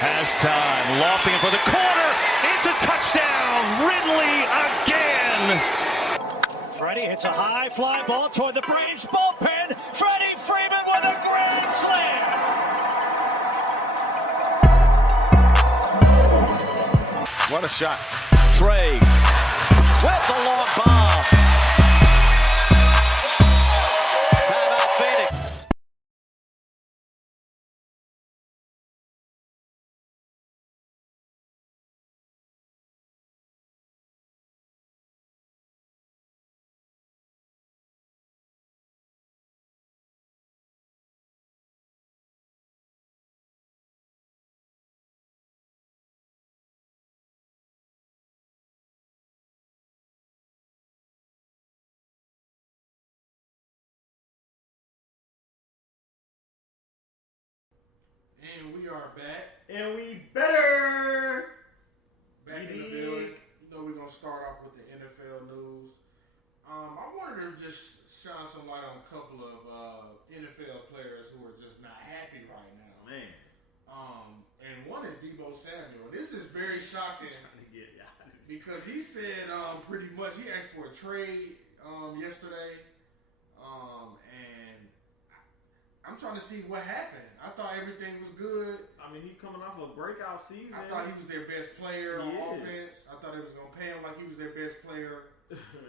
Has time, lofting it for the corner. It's a touchdown. Ridley again. Freddie hits a high fly ball toward the Braves bullpen. Freddie Freeman with a grand slam. What a shot. Trey with the long bomb. Timeout Phoenix. And we are back. And we better. Back in the building. You know we're going to start off with the NFL news. I wanted to just shine some light on a couple of NFL players who are just not happy right now. Man. And one is Deebo Samuel. This is very shocking because he said pretty much he asked for a trade yesterday. And I'm trying to see what happened. I thought everything was good. I mean, he coming off a breakout season. I thought he was their best player on offense. I thought they was going to pay him like he was their best player.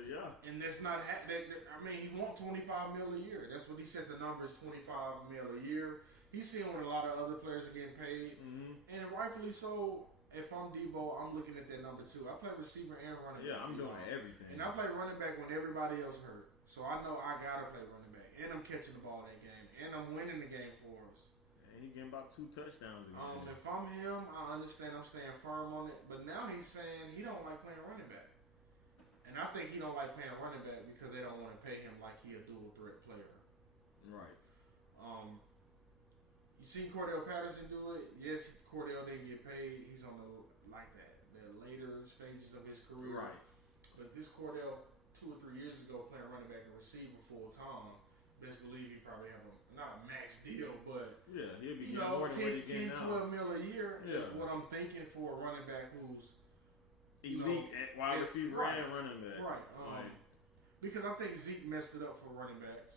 Yeah. And that's not I mean, he wants $25 million a year. That's what he said the number is, $25 million a year. He's seeing what a lot of other players are getting paid. Mm-hmm. And rightfully so. If I'm Deebo, I'm looking at that number too. I play receiver and running back. Yeah, I'm doing everything. And I play running back when everybody else hurt. So I know I got to play running back. And I'm catching the ball that game. And I'm winning the game for us. And he getting about 2 touchdowns. If I'm him, I understand I'm staying firm on it. But now he's saying he don't like playing running back. And I think he don't like playing running back because they don't want to pay him like he a dual threat player. Right. You seen Cordell Patterson do it? Yes, Cordell didn't get paid. He's on the later stages of his career. Right. But this Cordell 2 or 3 years ago playing running back and receiver full time, best believe he probably have not a max deal, but yeah, he'll be 10, 12 mil a year is what I'm thinking for a running back who's elite at wide receiver and running back. Right. Because I think Zeke messed it up for running backs.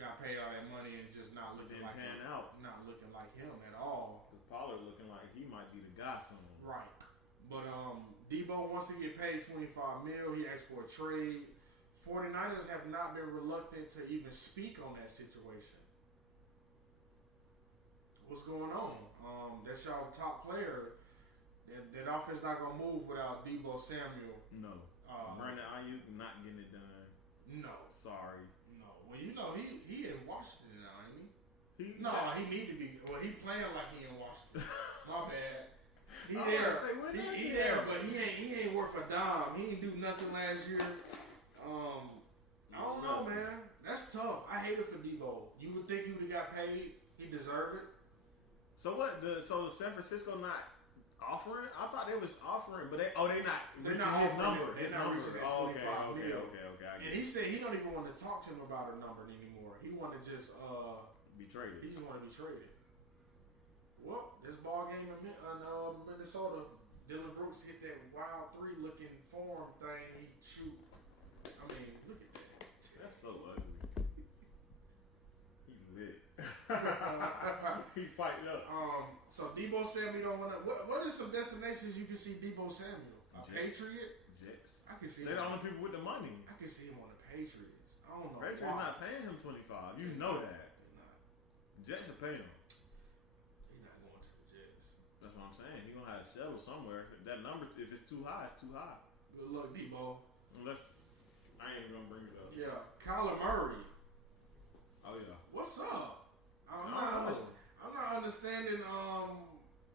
Got paid all that money and just not looking like him. Not looking like him at all. Pollard looking like he might be the guy somewhere. Right. But Deebo wants to get paid $25 million. He asked for a trade. 49ers have not been reluctant to even speak on that situation. What's going on? That's y'all top player. That offense not gonna move without Deebo Samuel. No. Brandon Ayuk not getting it done. No. Sorry. No. Well, he in Washington now, ain't he? He need to be. Well, he playing like he in Washington. My bad. He there, but he ain't worth a dime. He ain't do nothing last year. I don't know, man. That's tough. I hate it for Deebo. You would think he would have got paid. He deserved it. So what? So San Francisco not offering? I thought they was offering, but they're not reaching his number. They're not reaching that $25 million. Okay. And he said he don't even want to talk to him about a number anymore. He want to just be traded. He just want to be traded. Well, this ball game in Minnesota, Dylan Brooks hit that wild 3-looking form thing. He shoot. I mean, look at that. That's so ugly. He lit. He fighting up. So Deebo Samuel don't want to. What are some destinations you can see Deebo Samuel? A Patriot? Jets. I can see. They're the only people with the money. I can see him on the Patriots. I don't know. Patriots not paying him $25. You know that. Jets are paying him. He's not going to the Jets. That's what I'm saying. He's gonna have to settle somewhere. That number, if it's too high, it's too high. Good luck, Deebo. Unless I ain't gonna bring it up. Yeah, Kyler Murray. Oh yeah. What's up? I'm not understanding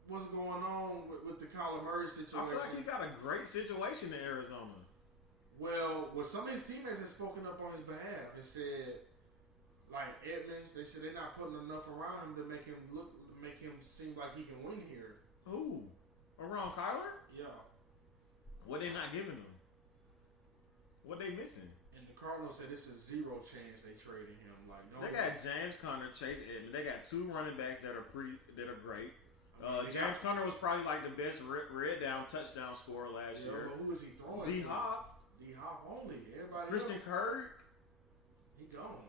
what's going on with the Kyler Murray situation. I feel like he got a great situation in Arizona. Well, some of his teammates have spoken up on his behalf and said, like Edmonds, they said they're not putting enough around him to make him seem like he can win here. Who? Around Kyler? Yeah. What they not giving him? What they missing? And the Cardinals said it's a 0 chance they traded him. Like, they got James Conner, Chase Edmonds. They got 2 running backs that are great. James Conner was probably like the best red down touchdown scorer last year. Who was he throwing? D-Hop. D-Hop only. Everybody Christian else, Kirk. he gone.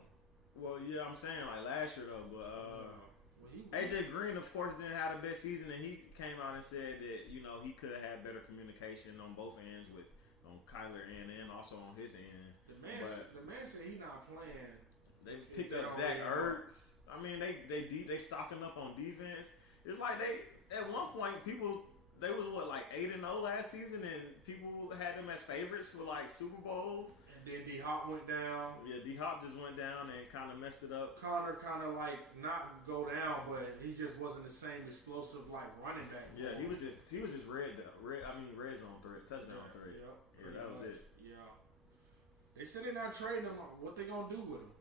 Well, yeah, I'm saying like last year though, but AJ Green, of course, didn't have the best season, and he came out and said that he could have had better communication on both ends with on Kyler end and also on his end. The man said he's not playing. They picked up Zach Ertz. I mean, they stocking up on defense. It's like they at one point they was like 8-0 last season, and people had them as favorites for like Super Bowl. And then D-Hop went down. Yeah, D-Hop just went down and kind of messed it up. Connor kind of like not go down, but he just wasn't the same explosive like running back. Yeah, he was just red zone threat, touchdown threat. Yeah, that was it. Yeah, they said they're not trading him. What they gonna do with him?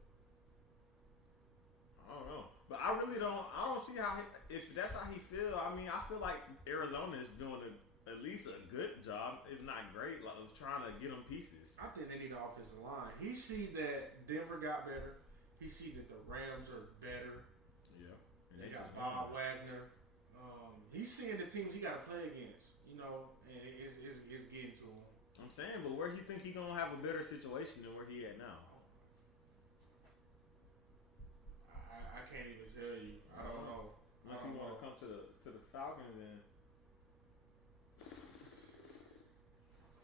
I don't know, but I really don't. I don't see how if that's how he feel. I mean, I feel like Arizona is doing at least a good job, if not great, like of trying to get him pieces. I think they need an offensive line. He see that Denver got better. He see that the Rams are better. Yeah, and they got Bob Wagner. He's seeing the teams he got to play against, and it's getting to him. I'm saying, but where do you think he's gonna have a better situation than where he at now? I can't even tell you. I don't know. Unless he want to come to the Falcons, then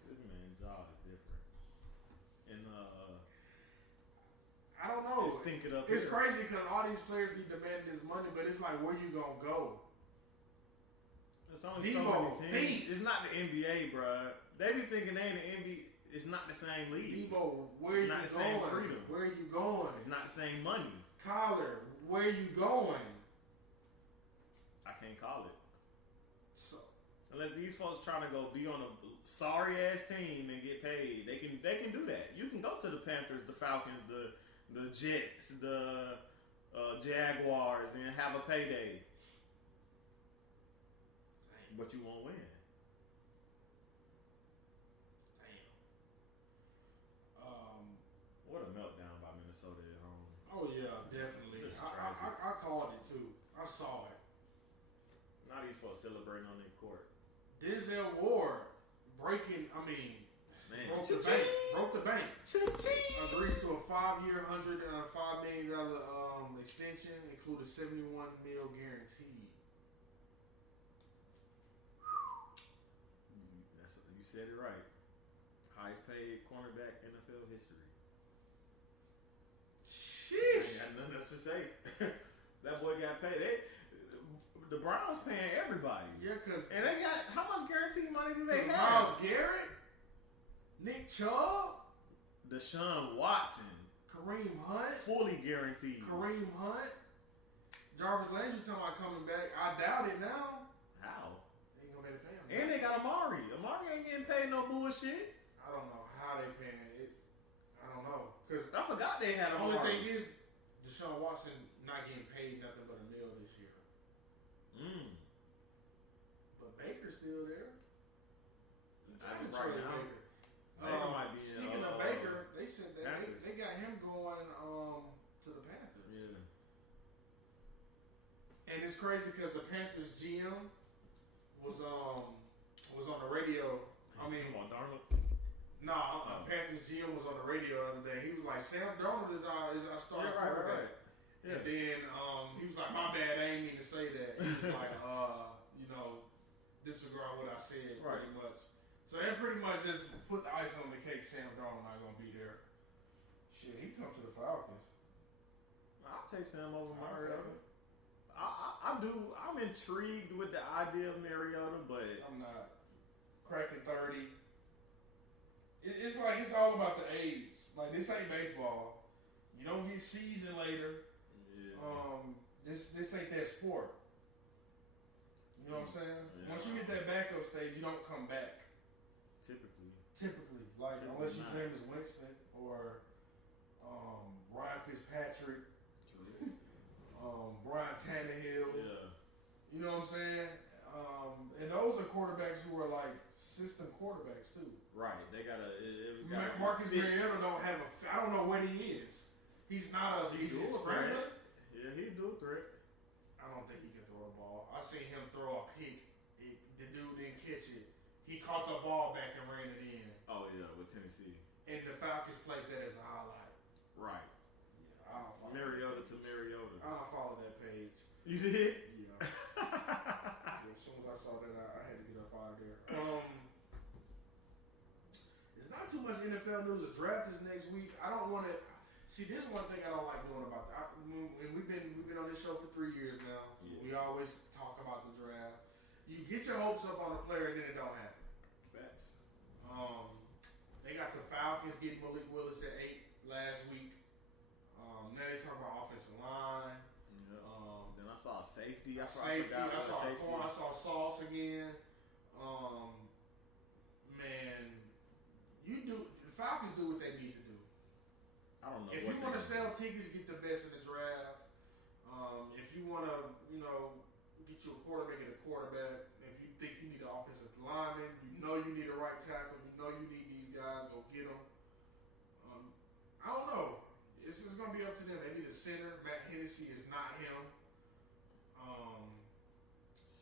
this man's job is different. And I don't know. It's stinking up. It's crazy because all these players be demanding this money, but it's like, where you gonna go? It's only so many teams. It's not the NBA, bro. They be thinking they in the NBA. It's not the same league. Debo, where you going? Same freedom. Where you going? It's not the same money. Kyler, where you going? I can't call it. So unless these folks trying to go be on a sorry ass team and get paid, they can do that. You can go to the Panthers, the Falcons, the Jets, the Jaguars, and have a payday. Damn. But you won't win. What a meltdown by Minnesota at home. Oh yeah, definitely. I called it too. I saw it. Now these folks celebrating on their court. Denzel Ward broke the bank. Broke the bank. Agrees to a 5-year, $105 million extension, including $71 million guaranteed. You said it right. Highest paid cornerback NFL history. Sheesh. I ain't got nothing else to say. That boy got paid. The Browns paying everybody. Yeah, and they got how much guaranteed money do they have? Myles Garrett, Nick Chubb, Deshaun Watson, Kareem Hunt, fully guaranteed. Kareem Hunt, Jarvis Landry talking about coming back. I doubt it now. How? They ain't gonna be able to pay him. And they got Amari. Amari ain't getting paid no bullshit. I don't know how they paying it. I don't know. Cause I forgot they had Amari. The only thing is Deshaun Watson not getting paid nothing but $1 million this year. But Baker's still there. Right now. Baker might be. Speaking of Baker, they said that they got him going to the Panthers. Yeah. And it's crazy because the Panthers GM was on the radio. I mean, come on, Darnold. Panthers GM was on the radio the other day. He was like, Sam Darnold is our starting quarterback. Right. Yeah. And then he was like, my bad, I ain't mean to say that. He was like, disregard what I said pretty much. So they pretty much just put the ice on the cake. Sam Darnold not gonna be there. Shit, he come to the Falcons. I'll take Sam over Mariota. I do. I'm intrigued with the idea of Mariota, but I'm not cracking 30. It's like it's all about the age. Like this ain't baseball. You don't get seasoned later. Yeah. This ain't that sport. You know what I'm saying? Yeah. Once you hit that backup stage, you don't come back. Typically, unless you Jameis Winston or Ryan Fitzpatrick, Brian Tannehill. Yeah. You know what I'm saying? And those are quarterbacks who are like system quarterbacks too. Right. They got Marcus Mariota don't have I don't know what he is. He's not a. He's a scrambler. Yeah, he do a threat. I don't think he can throw a ball. I seen him throw a pick. The dude didn't catch it. He caught the ball back and ran it in. Oh yeah, with Tennessee. And the Falcons played that as a highlight. Right. Yeah, I don't follow Mariota to Mariota. I don't follow that page. You did? Yeah. Yeah, as soon as I saw that, I had to get up out of there. It's not too much NFL news. The draft is next week. I don't want to. See, this is one thing I don't like doing about that. And we've been on this show for 3 years now. Yeah. We always talk about the draft. You get your hopes up on a player and then it don't happen. Facts. They got the Falcons getting Malik Willis at 8 last week. Now they talk about offensive line. Yeah. Then I saw safety. I saw corn. I saw Sauce again. Man, the Falcons do what they need to do. I don't know. If you want to sell tickets, get the best in the draft. If you want to, get you a quarterback, get a quarterback. If you think you need an offensive lineman, you need a right tackle, you need these guys, go get them. I don't know. It's going to be up to them. They need a center. Matt Hennessy is not him.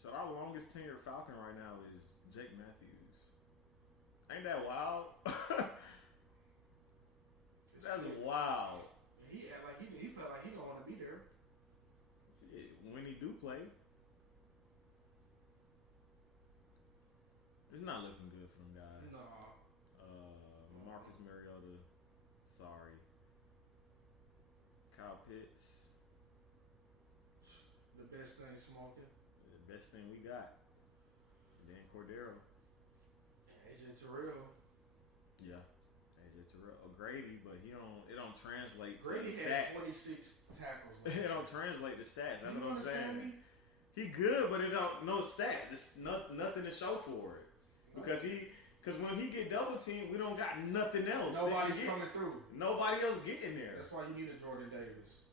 So our longest tenured Falcon right now is Jake Matthews. Ain't that wild? That's wild. He act like he play like he don't want to be there. Shit, when he do play, it's not looking good for them guys. No. Marcus Mariota, sorry. Kyle Pitts, the best thing smoking. The best thing we got. Dan Cordero. AJ Terrell. Yeah. Grady, but it don't translate Grady to the had stats. 26 tackles. It don't translate to stats. That's what I'm saying. Me? He good, but it don't no stat. There's nothing to show for it. Because when he get double teamed, we don't got nothing else. Nobody's coming through. Nobody else getting there. That's why you need a Jordan Davis.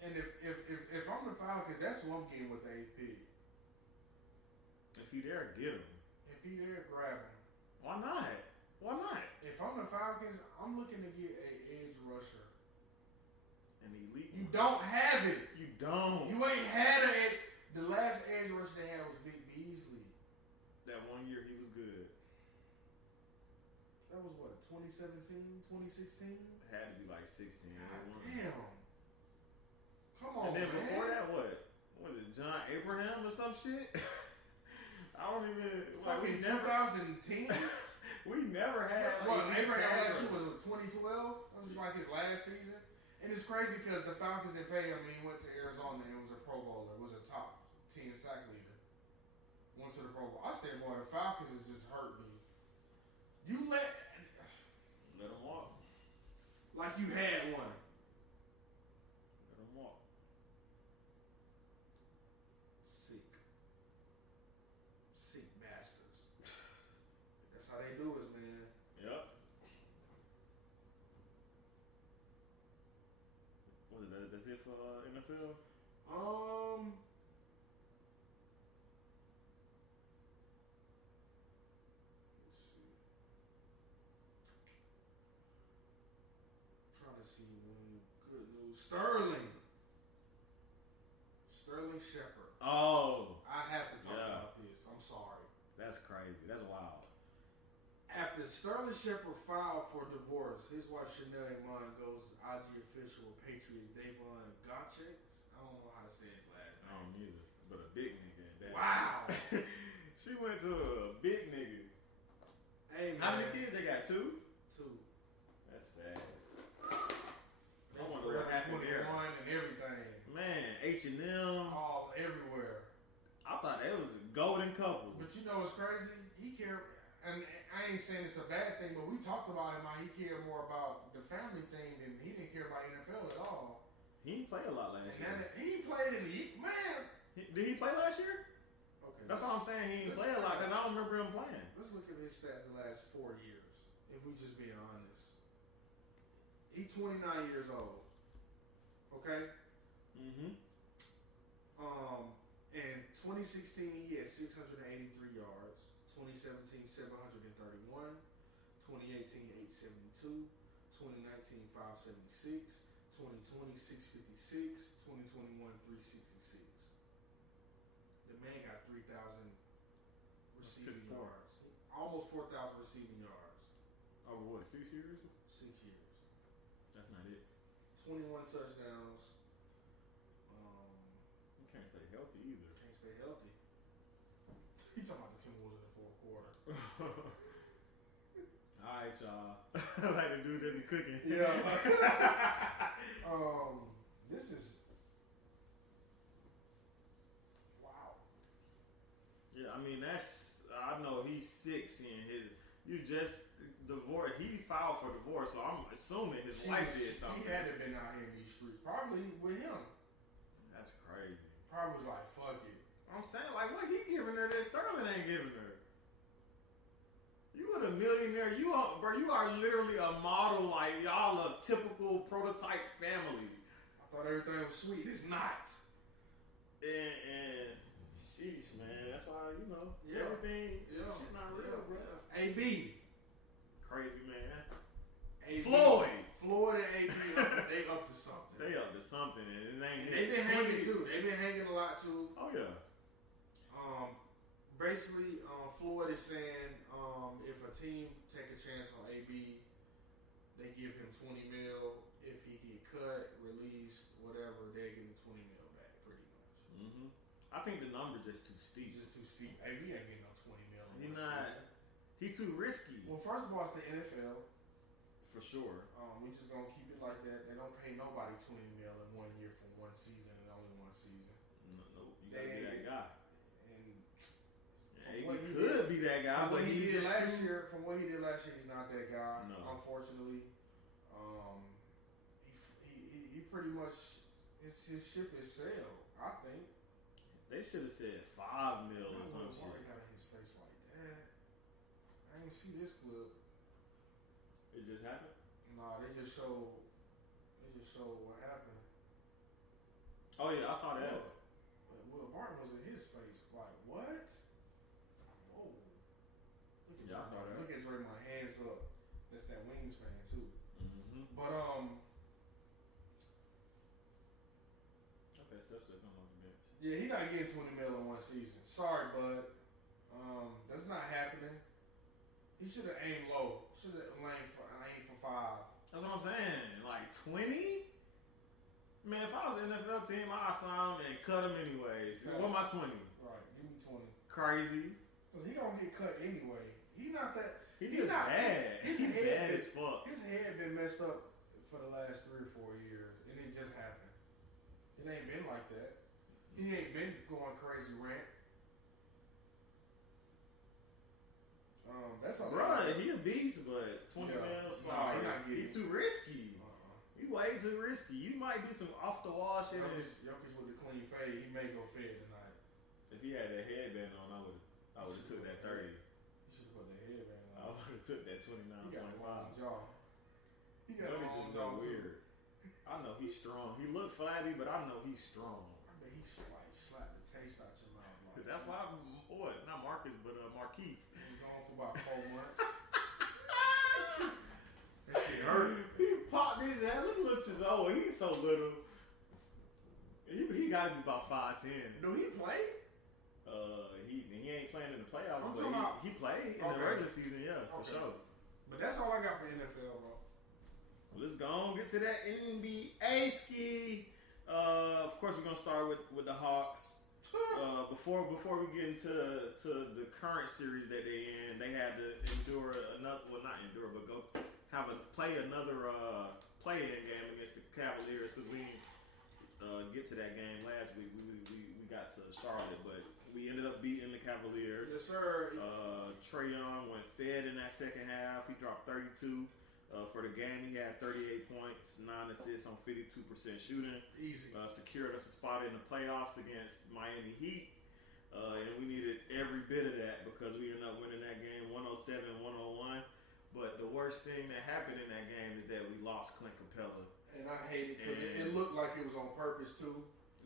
And if I'm the Falcons, that's who I'm getting with the 8th pick. If he there, get him. If he there, grab him. Why not? Why not? If I'm the Falcons, I'm looking to get an edge rusher. An elite. You don't have it. You don't. You ain't had it. The last edge rusher they had was Vic Beasley. That 1 year he was good. That was what, 2017, 2016? It had to be like 16. Damn. Come on, and then man. before that, what was it? John Abraham or some shit? I don't even. Fucking 2010. We never had. Abraham last year was 2012. That was like his last season. And it's crazy because the Falcons didn't pay him. He went to Arizona and was a Pro Bowler. Was a top 10 sack leader. Went to the Pro Bowl. I said, boy, the Falcons has just hurt me. You let him walk. Like you had one. Let him walk. Sick bastards. That's how they do us, man. Yep. What is that? That's it for NFL? Trying to see good news. Sterling Shepard. Oh. I have to talk about this. I'm sorry. That's crazy. That's wild. After Sterling Shepard filed for divorce, his wife Chanel Iman goes IG official with Patriots Davon Godchicks. I don't know how to say his last name. I don't either. But a big nigga at that. Wow. She went to a big nigga. Hey, man. How many kids they got? 2? 2. That's sad. I wonder what happened there. And everything. Man, H&M. All everywhere. I thought that was a golden couple. But you know what's crazy? He cared, and I ain't saying it's a bad thing, but we talked about him how he cared more about the family thing than he didn't care about NFL at all. He didn't play a lot last year. He played in the man. Did he play last year? Okay. That's what I'm saying. He didn't play a lot because I don't remember him playing. Let's look at his stats the last 4 years, if we just being honest. He's 29 years old. Okay? Mm-hmm. In 2016, he had 683 yards. 2017, 731. 2018, 872. 2019, 576. 2020, 656. 2021, 366. man got 3,000 receiving yards. Almost 4,000 receiving yards. Over what, 6 years? 6 years. That's not it. 21 touchdowns. You can't stay healthy either. Can't stay healthy. He talking about the Timberwolves in the fourth quarter. All right, y'all. Like the dude that be cooking. Yeah. This is wow. Yeah, I mean I know he's 6 in his. You just divorce. He filed for divorce, so I'm assuming his wife did something. He had to been out here in these streets, probably with him. That's crazy. Probably was like, fuck it. I'm saying, like, what he giving her that Sterling ain't giving her? You are a millionaire. You are literally a model. Like, y'all a typical prototype family. I thought everything was sweet. It's not. And sheesh, man. That's why, everything. Yeah. Shit not real, bro. AB. Crazy, man. AB. Floyd and AB, they up to something. They up to something, and it ain't. They've been hanging too. They've been hanging a lot too. Oh yeah. Basically, Floyd is saying if a team take a chance on AB, they give him $20 million. If he get cut, released, whatever, they give him $20 million back, pretty much. Mm-hmm. I think the number just too steep. It's just too steep. AB ain't getting no $20 million. He not. He too risky. Well, first of all, it's the NFL. For sure. We just gonna keep it like that. They don't pay nobody $20 million in 1 year for one season and only one season. No, you gotta be that guy. And he could be that guy, but he did last year. From what he did last year, he's not that guy. No. Unfortunately, he pretty much his ship is sailed. I think they should have said $5 million or something. something. Why he got in his face like that? I didn't see this clip. It just happened. Nah, they just showed what happened. Oh yeah, I saw that. But Will Barton was in his face like what? Whoa! Look at Draymond, hands up. That's that wingspan too. Mm-hmm. But okay, especially come on the bench. Yeah, he not getting $20 million in one season. Sorry, bud. That's not happening. He should have aimed low. Should have aimed for 5. That's what I'm saying. Like 20? Man, if I was an NFL team, I'd sign him and cut him anyways. Yeah. What my 20? Right, give me 20. Crazy. Cause he gonna get cut anyway. He not that. He's not bad. He's bad as fuck. His head been messed up for the last 3 or 4 years, and it just happened. It ain't been like that. He ain't been going crazy rant. That's all. Bruh, he a beast, but 20 million. Nah, he too risky. He way too risky. You might do some off the wall shit. Jokic with the clean fade, he may go fade tonight. If he had that headband on, I would have took that 30. He should have put the headband on. I would have took that 29.5. He got a long jaw. He got a long jaw weird. I know he's strong. He look flabby, but I know he's strong. I bet he slapped the taste out your mouth. Like that's why not Marcus, but Markeith. He was gone for about 4 months. That shit hurt. He popped his head. Look at Chizola. He's so little. He got to be about 5'10". Do he play? He ain't playing in the playoffs, I'm but he played in the regular season, for sure. But that's all I got for NFL, bro. Well, let's go on get to that NBA ski. Of course, we're gonna start with the Hawks. Before we get into the current series that they in, they had to endure play another play-in game against the Cavaliers because we didn't get to that game last week. We got to Charlotte, but we ended up beating the Cavaliers. Yes, sir. Trae Young went fed in that second half. He dropped 32. For the game, he had 38 points, 9 assists on 52% shooting. Easy. Secured us a spot in the playoffs against Miami Heat. And we needed every bit of that because we ended up winning that game 107-101. But the worst thing that happened in that game is that we lost Clint Capella. And I hate it because it looked like it was on purpose, too.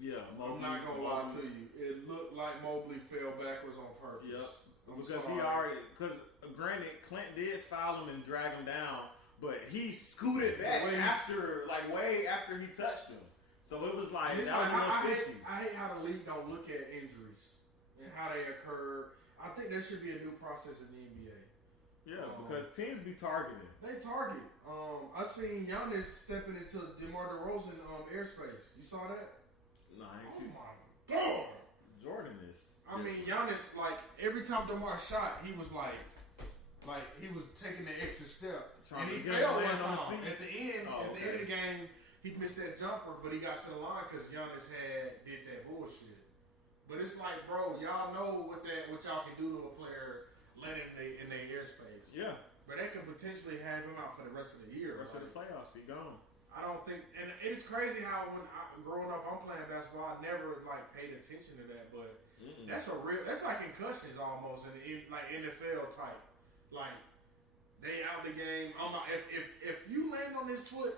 Yeah, I'm not going to lie to you. It looked like Mobley fell backwards on purpose. Yep. Because granted, Clint did foul him and drag him down, but he scooted back way after he touched him. So it was like, that was a little fishy. I hate how the league don't look at injuries. and how they occur. I think there should be a new process in the NBA. Yeah, because teams be targeting. They target. I seen Giannis stepping into DeMar DeRozan airspace. You saw that? No, I ain't seen. Oh my God! Jordan is. I mean, Giannis, like every time DeMar shot, he was like he was taking the extra step, and he fell one time at the end. At the end of the game, he missed that jumper, but he got to the line because Giannis did that bullshit. But it's like, bro, y'all know what y'all can do to a player, let him in their airspace. Yeah. But that could potentially have him out for the rest of the year. Rest of the playoffs, he gone. I don't think, and it's crazy how growing up, I'm playing basketball. I never paid attention to that, but that's like concussions almost in like NFL type. Like they out the game. I'm not, if you land on this foot,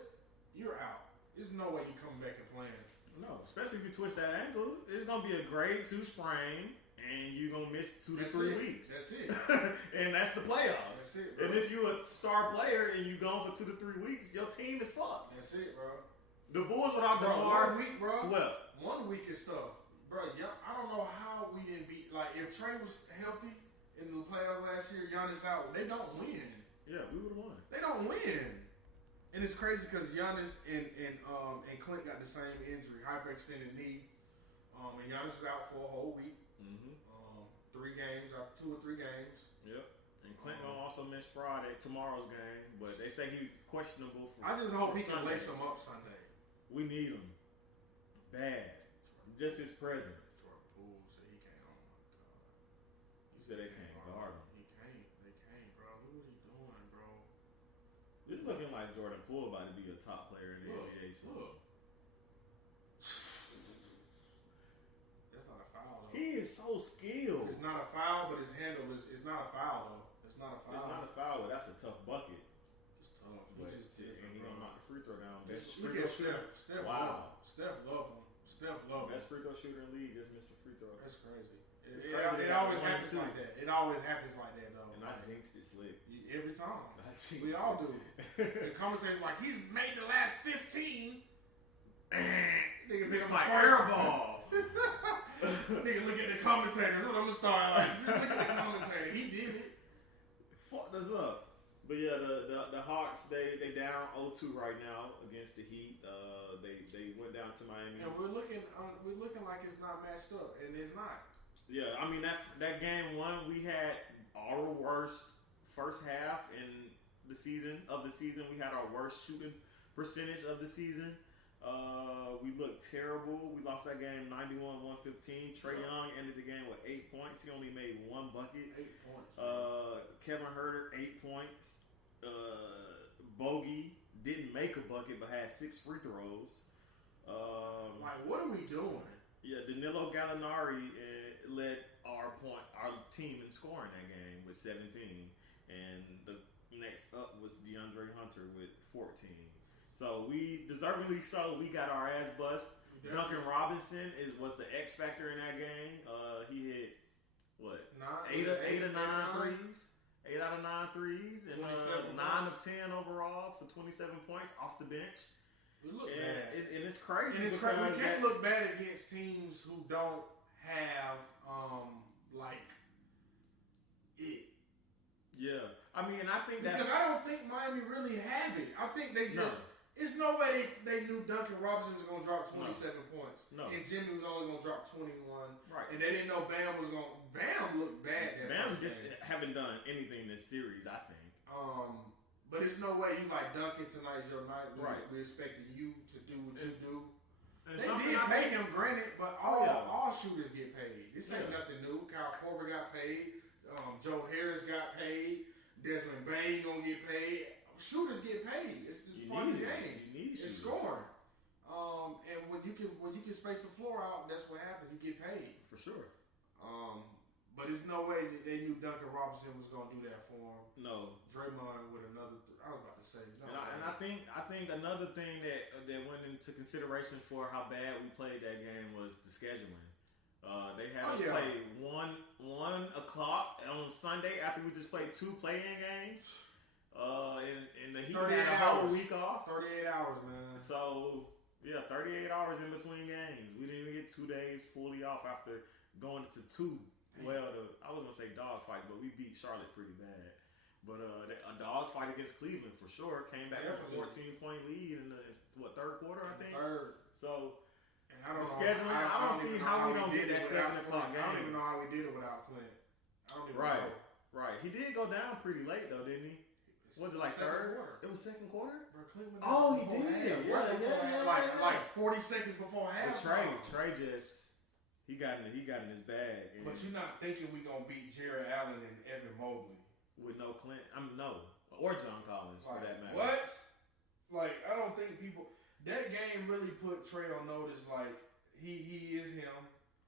you're out. There's no way you coming back and playing. No, especially if you twist that ankle, it's gonna be a grade 2 sprain, and you're gonna miss 2 to 3 weeks. That's it. And that's the playoffs. That's it, bro. And if you're a star player and you gone for 2 to 3 weeks, your team is fucked. That's it, bro. The Bulls without DeMar 1 week, bro. Swept. 1 week is tough, bro. I don't know how we didn't beat. Like if Trey was healthy in the playoffs last year, Giannis out. They don't win. Yeah, we would have won. They don't win. And it's crazy because Giannis and Clint got the same injury, hyperextended knee. And Giannis was out for a whole week. 3 games, 2 or 3 games. Yep. And Clint gonna also miss tomorrow's game, but they say he's questionable for. I just hope he can lace him up Sunday. We need him bad. Just his presence. Jordan Poole said he can't. Oh my God. He said they can't guard him. He can't. They can't, bro. Look what he doing, bro. It's looking like Jordan Poole about to be a top player in the NBA soon. Look. That's not a foul, though. He is so skilled. It's not a foul, but his handle is. It's not a foul, though. It's not a foul. It's not a foul, but that's a tough bucket. It's tough. But It's just different, and he bro. gonna knock the free throw down. Look at Steph. Steph Wow. Steph love him. Steph love him. Best free throw shooter in the league, just missed a free throw. That's crazy. It's It crazy always that happens too. like that. It always happens like that, though. And I jinxed it slick. Every time. I jinxed We all do. The commentators like, he's made the last 15. Nigga pick It's up my the first air ball. Nigga look at the commentators. That's what I'm gonna start like. Just look at the commentator. He did it. Fucked us up. But yeah, the Hawks they down 0-2 right now against the Heat. They went down to Miami. And we're looking like it's not matched up, and it's not. Yeah, I mean that game 1, we had our worst first half in the season. We had our worst shooting percentage of the season. We looked terrible. We lost that game 91-115. Trae Young ended the game with 8 points. He only made 1 bucket. 8 points. Kevin Huerter 8 points. Bogey didn't make a bucket but had 6 free throws. Like, what are we doing? Yeah, Danilo Gallinari led our team in scoring that game with 17, and the next up was DeAndre Hunter with 14. So we deservedly so we got our ass bust. Duncan Robinson was the X factor in that game. He hit what 8 or 9 threes. 8 out of 9 threes and 9 of 10 overall for 27 points off the bench. We look bad. And it's crazy. And it's crazy. We can't look bad against teams who don't have like it. Yeah, I mean, I think that because I don't think Miami really have it. I think they just. No. It's no way they knew Duncan Robinson was going to drop 27 points. No. And Jimmy was only going to drop 21. Right. And they didn't know Bam was going to. Bam looked bad. Bam just haven't done anything this series, I think. But it's no way you like Duncan tonight's your night. Right. We expected you to do what you do. And they did pay him, granted, but all shooters get paid. This ain't nothing new. Kyle Korver got paid. Joe Harris got paid. Desmond Bain gonna get paid. Shooters get paid. It's just part of the game. It's scoring. And when you can space the floor out, that's what happens. You get paid for sure. But there's no way that they knew Duncan Robinson was gonna do that for him. No. Draymond with another. I was about to say. No, and I think another thing that went into consideration for how bad we played that game was the scheduling. They had us play 1 o'clock on Sunday after we just played 2 play-in games. And the Heat had a whole week off. 38 hours, man. So, yeah, 38 hours in between games. We didn't even get 2 days fully off after going into two. Well, I was gonna say dog fight, but we beat Charlotte pretty bad. But a dog fight against Cleveland for sure. Came back with a 14-point lead in the third quarter, I think. So and I don't scheduling. I don't see how we don't get that 7 o'clock game. I don't even know how we did it without Clint. I don't even know. Right. He did go down pretty late though, didn't he? Was it like third? Quarter. It was second quarter. Bro, he did. Yeah. Like 40 seconds before half. Trey just. He got in his bag. But you're not thinking we gonna beat Jared Allen and Evan Mobley with no Clint? No, or John Collins for that matter. What? Like I don't think people. That game really put Trey on notice. Like he is him.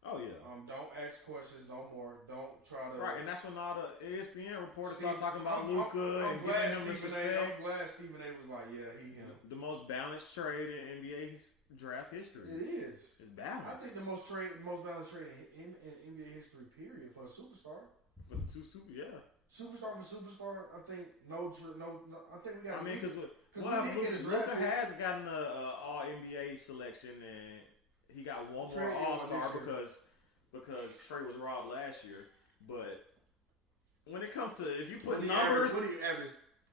Oh yeah. Don't ask questions no more. Don't try to. Right, and that's when all the ESPN reporters start talking about Luka and giving him respect. I'm glad Stephen A was like, yeah, he him. The most balanced trade in NBA draft history. It is. It's balanced. I think the most balanced trade in NBA history, period, for a superstar. For the two Superstar for superstar, I think no. I think we got. I mean, because Luka has gotten a All NBA selection, and he got one more All Star because Trey was robbed last year. But when it comes to if you put numbers, what do you average?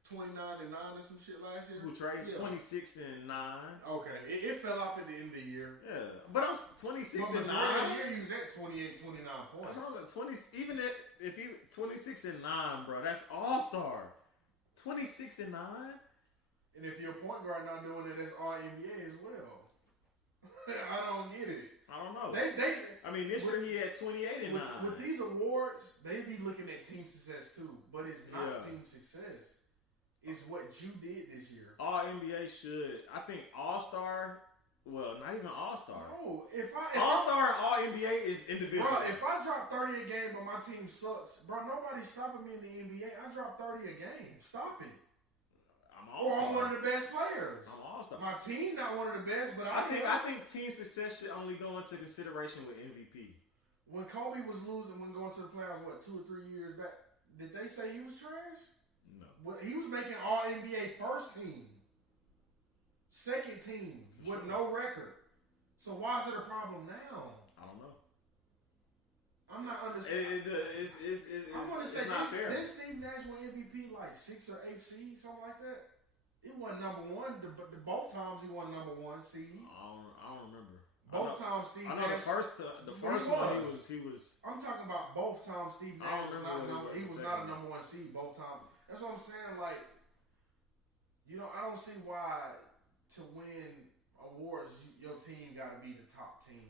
29 and 9 or some shit last year. Who Trey? 26 and 9. Okay, it fell off at the end of the year. Yeah, but I'm 26 and 9. The year he was at 28, 29 points. Even if he 26 and 9, bro, that's all star. 26 and 9. And if your point guard not doing it, that's all NBA as well. I don't get it. I don't know. I mean, this year he had 28 and 9. With these awards, they be looking at team success too, but it's not team success. It's what you did this year. All NBA should. I think All Star. Well, not even All Star. No, All Star and All NBA is individual. Bro, if I drop 30 a game, but my team sucks, bro, nobody's stopping me in the NBA. I drop 30 a game. Stop it. I'm All Star. Or I'm one of the best players. I'm All Star. My team not one of the best, but I think team success should only go into consideration with MVP. When Kobe was losing, when going to the playoffs, 2 or 3 years back, did they say he was trash? Well, he was making All NBA first team, second team with no record. So why is it a problem now? I don't know. I'm not understanding. I want to say not fair. Didn't Steve Nash win MVP like 6 or 8 seed, something like that? It wasn't number one. Both times he won number 1 seed. I don't remember. Both times Steve Nash. I know the first one he was. I'm talking about both times Steve Nash was not a number 1 seed both times. That's what I'm saying. Like, I don't see why to win awards your team got to be the top team.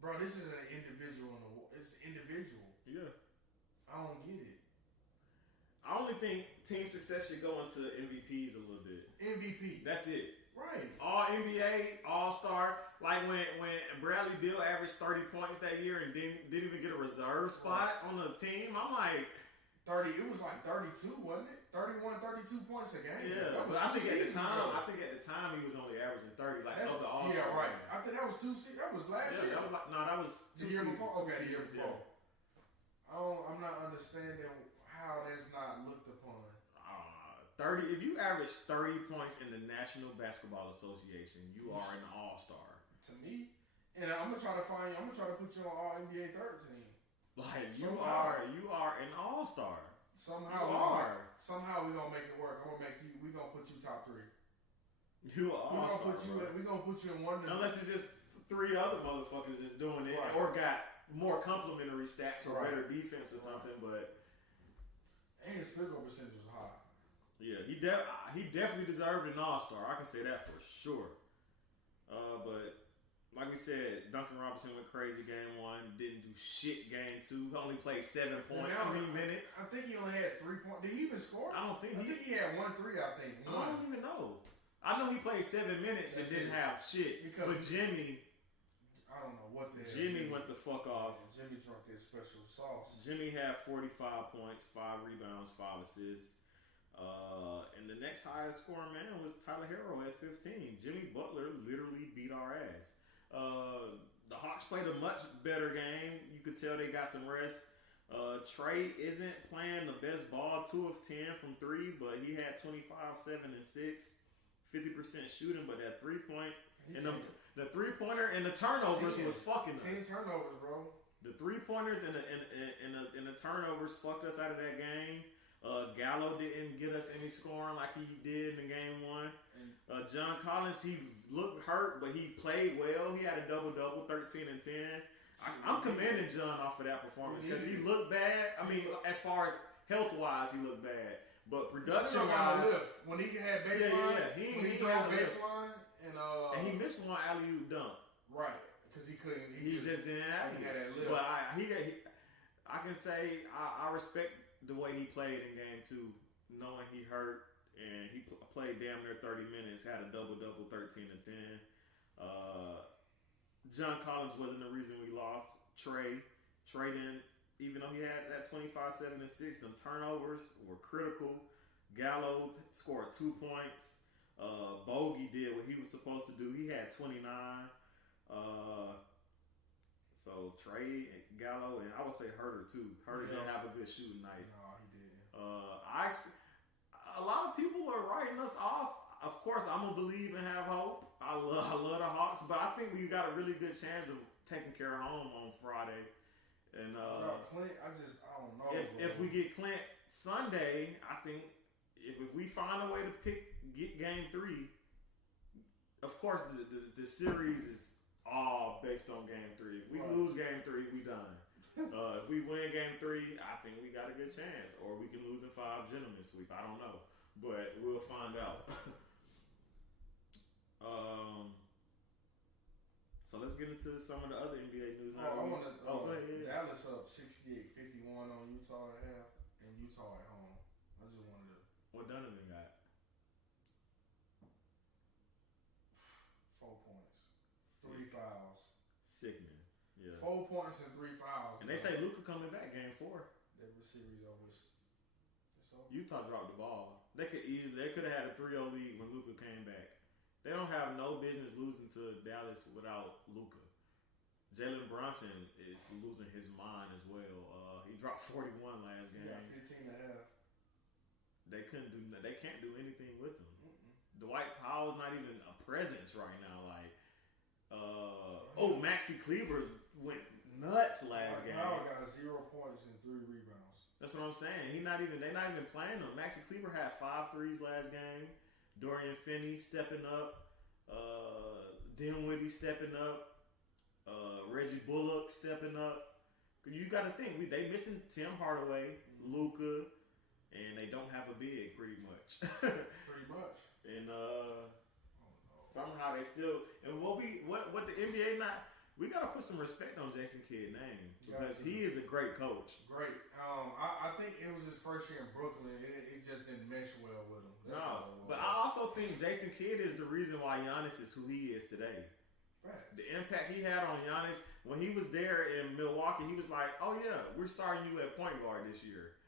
Bro, this is an individual award. It's individual. Yeah. I don't get it. I only think team success should go into MVPs a little bit. MVP. That's it. Right. All NBA, All Star. Like when Bradley Beal averaged 30 points that year and didn't even get a reserve spot on the team, I'm like 30. It was like 32, wasn't it? 31, 32 points a game. Yeah, but I think at the time he was only averaging 30. Like other All Star. Yeah, right. I think that was 2 seasons. That was last year. That was the year before. Okay, the year before. I'm not understanding how that's not looked upon. 30. If you average 30 points in the National Basketball Association, you are an All-Star. To me, and I'm gonna try to find you. I'm gonna try to put you on All NBA third team. Like you are an All-Star. Somehow we're gonna make it work. We're gonna put you top 3. You are All-Star. We're gonna put you in one. Unless it's just 3 other motherfuckers that's doing it or got more complimentary stats or better defense or something, but and his field goal percentage was high. Yeah, he definitely deserved an All-Star. I can say that for sure. But like we said, Duncan Robinson went crazy game 1, didn't do shit game 2. Only played 7 points, 3 minutes. I think he only had 3 points. Did he even score? I don't think I think he had 1 3. I think. I don't even know. I know he played 7 minutes and didn't have shit. But Jimmy, I don't know what the hell. Jimmy went the fuck off. Jimmy drunk his special sauce. Jimmy had 45 points, 5 rebounds, 5 assists. And the next highest scoring man was Tyler Herro at 15. Jimmy Butler literally beat our ass. The Hawks played a much better game. You could tell they got some rest. Trey isn't playing the best ball, 2 of 10 from 3, but he had 25, 7, and 6, 50% shooting. But that 3-point and The 3-pointer and the turnovers was fucking us. 10 turnovers, bro. The 3-pointers and the turnovers fucked us out of that game. Gallo didn't get us any scoring like he did in game 1. John Collins, he looked hurt, but he played well. He had a double-double, 13 and 10. I'm commending John off of that performance because he looked bad. I mean, as far as health-wise, he looked bad. But production-wise, when he had baseline, he threw baseline, and he missed one alley-oop dunk. Right, because he couldn't. He just didn't have it. Had that lift. But I can say I respect the way he played in game 2, knowing he hurt and he played damn near 30 minutes, had a double-double, 13 and 10. John Collins wasn't the reason we lost. Trey didn't. Even though he had that 25, 7, and 6, them turnovers were critical. Gallo scored 2 points. Bogey did what he was supposed to do. He had 29. So Trey and Gallo, and I would say Herter too. Herter didn't have a good shooting night. No, he didn't. A lot of people are writing us off. Of course, I'm gonna believe and have hope. I love the Hawks, but I think we got a really good chance of taking care of home on Friday. And Clint, I don't know. If we get Clint Sunday, I think if we find a way to get game 3, of course the series is all based on game 3. If we lose game 3, we done. If we win game 3, I think we got a good chance, or we can lose in 5 gentlemen sweep. I don't know, but we'll find out. So let's get into some of the other NBA news. I want to. Go ahead. Dallas up 68-51 on Utah at half, and Utah at home. I just wanted to. What Donovan got? 4 points, 3 fouls. Sickening. Yeah. 4 points and 3 fouls. And they say Luka coming back game 4. That series over. Utah dropped the ball. They could have had a 3-0 lead when Luka came back. They don't have no business losing to Dallas without Luka. Jalen Brunson is losing his mind as well. He dropped 41 last game. Yeah, 15 and a half. They can't do anything with him. Dwight Powell's not even a presence right now. Maxi Kleber went nuts last game. Powell got 0 points and 3 rebounds. That's what I'm saying. They're not even playing him. Maxi Kleber had 5 threes last game. Dorian Finney stepping up. Dinwiddie stepping up. Reggie Bullock stepping up. You got to think they missing Tim Hardaway, Luka, and they don't have a big pretty much. Pretty much. And somehow they still what the NBA not. We gotta put some respect on Jason Kidd's name because he is a great coach. Great. I think it was his first year in Brooklyn. It just didn't mesh well with him. But I also think Jason Kidd is the reason why Giannis is who he is today. Right. The impact he had on Giannis when he was there in Milwaukee, he was like, "Oh yeah, we're starting you at point guard this year."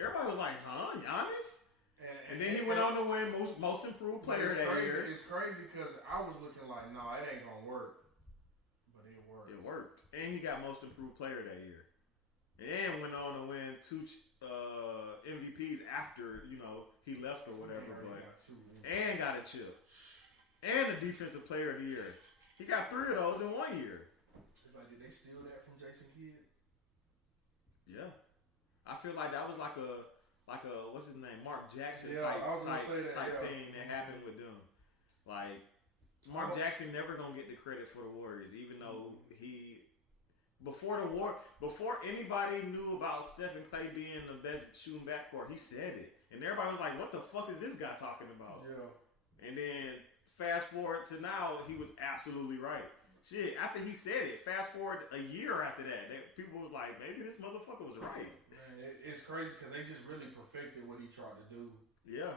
Everybody was like, "Huh, Giannis?" And then he went on to win most improved player that year. It's crazy because I was looking like, "No, it ain't gonna work." It worked. And he got most improved player that year. And went on to win 2 MVPs after, he left or whatever. And got a chip. And a defensive player of the year. He got 3 of those in 1 year. It's like, did they steal that from Jason Kidd? Yeah. I feel like that was like a what's his name? Mark Jackson type thing that happened with them. Like, Mark Jackson never gonna get the credit for the Warriors, even though before anybody knew about Stephen Clay being the best shooting backcourt, he said it, and everybody was like, "What the fuck is this guy talking about?" Yeah. And then fast forward to now, he was absolutely right. Shit, after he said it, fast forward a year after that, people was like, "Maybe this motherfucker was right." Man, it's crazy because they just really perfected what he tried to do. Yeah.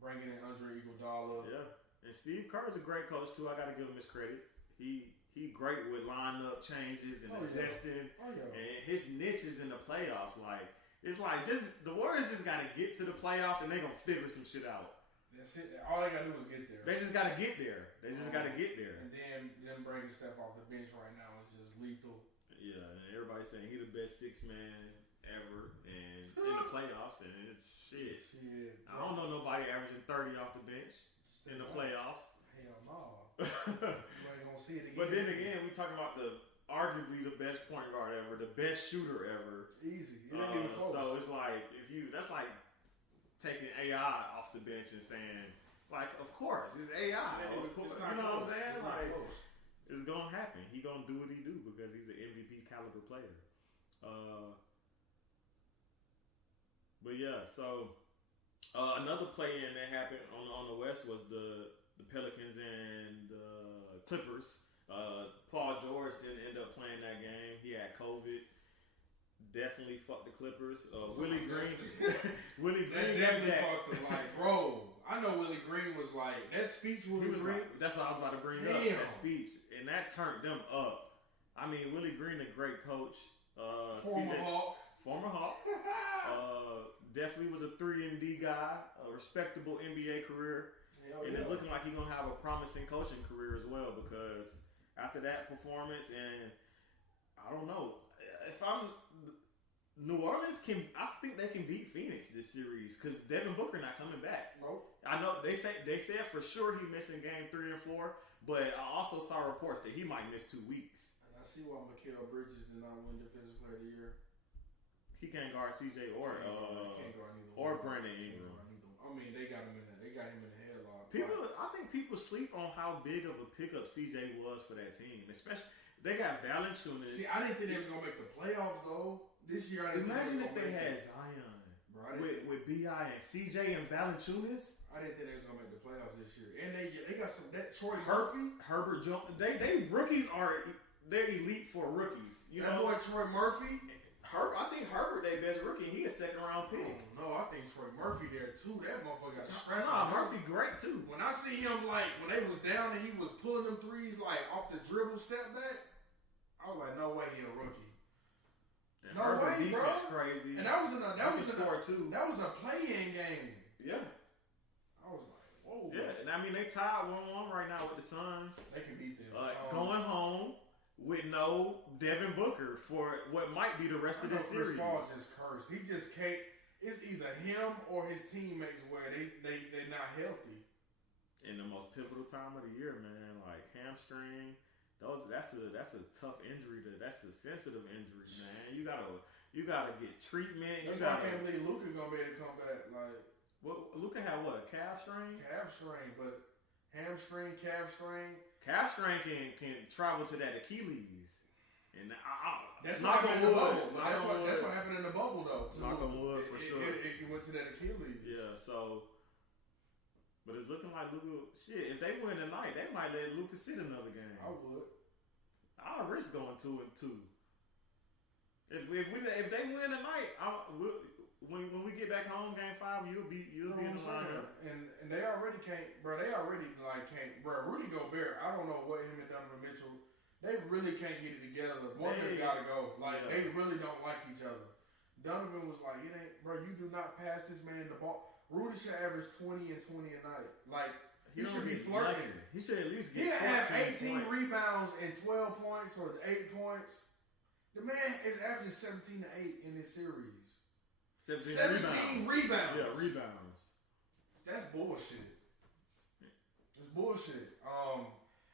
Bringing in Andre Iguodala. Yeah. And Steve Kerr's a great coach too. I got to give him his credit. He great with lineup changes and adjusting, and his niche is in the playoffs. Like it's like the Warriors just got to get to the playoffs and they gonna figure some shit out. That's it. All they gotta do is get there. They just gotta get there. And then them bringing stuff off the bench right now is just lethal. Yeah, and everybody's saying he the best 6-man ever, and in the playoffs, and it's shit. I don't know nobody averaging 30 off the bench in the playoffs. Hell no. You gonna see it again. But then again, we talking about arguably the best point guard ever, the best shooter ever. Easy. It ain't even close. So it's like that's like taking AI off the bench and saying, like, of course, it's AI. Of course, you know what I'm saying? Like, it's gonna happen. He gonna do what he do because he's an MVP caliber player. But yeah, so another play-in that happened on the West was the Pelicans and the Clippers. Paul George didn't end up playing that game. He had COVID. Definitely fucked the Clippers. Willie Green. Willie Green definitely fucked them. Like, bro, I know Willie Green was like, that speech Willie Green. Like, that's what I was about to bring up. That speech. And that turned them up. I mean, Willie Green, a great coach. Former Hawk. Definitely was a 3-and-D guy. A respectable NBA career. It's looking like he's going to have a promising coaching career as well because after that performance, and I don't know, if I'm New Orleans I think they can beat Phoenix this series because Devin Booker not coming back. Nope. I know they said for sure he missing game 3 and 4, but I also saw reports that he might miss 2 weeks. And I see why Mikal Bridges did not win Defensive Player of the Year. He can't guard CJ or Brandon Ingram. I mean, they got him in there. They got him in the headlock. I think people sleep on how big of a pickup CJ was for that team, especially they got Valanciunas. See, I didn't think they was gonna make the playoffs though. This year, I didn't. Imagine if they had Zion, with Bi and CJ and Valanciunas. I didn't think they was gonna make the playoffs this year, and they got some that Troy Murphy, Herbert Jones. They rookies they're elite for rookies. You that know, boy Troy Murphy. I think Herbert their best rookie. He a 2nd-round pick. No, I think Troy Murphy there too. That motherfucker got scratched. Nah, Murphy great too. When I see him like when they was down and he was pulling them threes like off the dribble step back, I was like, no way he a rookie. And No Herbert way, defense bro. crazy. And that was That was a play-in game. Yeah. I was like, whoa. Yeah, and I mean they tied 1-1 right now with the Suns. They can beat them. Going home with no Devin Booker for what might be the rest of this series. Chris Paul's just cursed. He just can't. It's either him or his teammates where they're not healthy. In the most pivotal time of the year, man, like hamstring. That's a tough injury. That's a sensitive injury, man. You gotta get treatment. That's why I can't believe Luka gonna be able to come back. Like, Luka had what? Calf strain. Calf strain, but hamstring, calf strain. Calf strain can travel to that Achilles, and that's knock on wood. That's what happened in the bubble, though. Knock on wood for sure. It went to that Achilles. Yeah. So, but it's looking like Luka. Shit, if they win tonight, they might let Luka sit another game. I would. I'll risk going 2-2. If they win tonight, when we get back home, game 5, you'll be in the lineup. And they already can't, bro. They already can't, bro. Rudy Gobert, I don't know what him and Donovan Mitchell. They really can't get it together. One of them gotta go. They really don't like each other. Donovan was like, it ain't, bro. You do not pass this man the ball. Rudy should average 20 and 20 a night. Like he should be flirting. He should at least get. He'll have 18 points. rebounds and 12 points or 8 points. The man is averaging 17 to 8 in this series. 17 rebounds. Yeah, rebounds. That's bullshit. It's bullshit.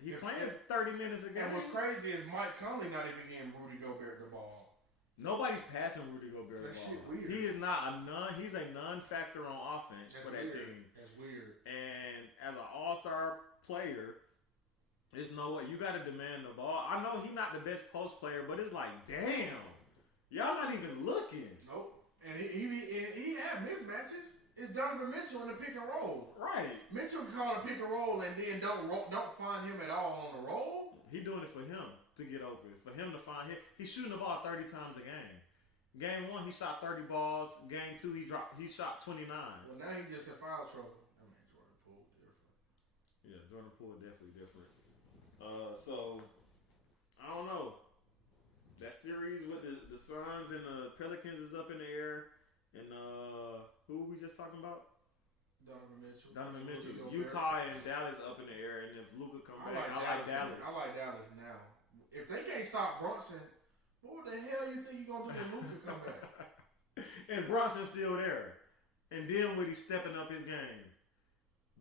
He playing 30 minutes a game. And what's crazy is Mike Conley not even getting Rudy Gobert the ball. Nobody's passing Rudy Gobert the ball. Shit weird. He is not He's a non-factor on offense for that team. That's weird. And as an all-star player, there's no way. You got to demand the ball. I know he's not the best post player, but it's like, damn, y'all not even looking. Nope. And he had mismatches. It's Donovan Mitchell in the pick and roll. Right. Mitchell can call a pick and roll and then don't find him at all on the roll. He doing it for him to get open. For him to find him. He's shooting the ball 30 times a game. Game 1, he shot 30 balls. Game 2, he shot 29. Well, now he just in foul trouble. I mean, Jordan Poole different. Yeah, Jordan Poole definitely different. So I don't know. That series with the Suns and the Pelicans is up in the air. And who were we just talking about? Donovan Mitchell. Utah and Dallas up in the air. And if Luka come back, I like Dallas. I like Dallas now. If they can't stop Brunson, what the hell you think you're going to do when Luka come back? And Brunson's still there. And then when he's stepping up his game.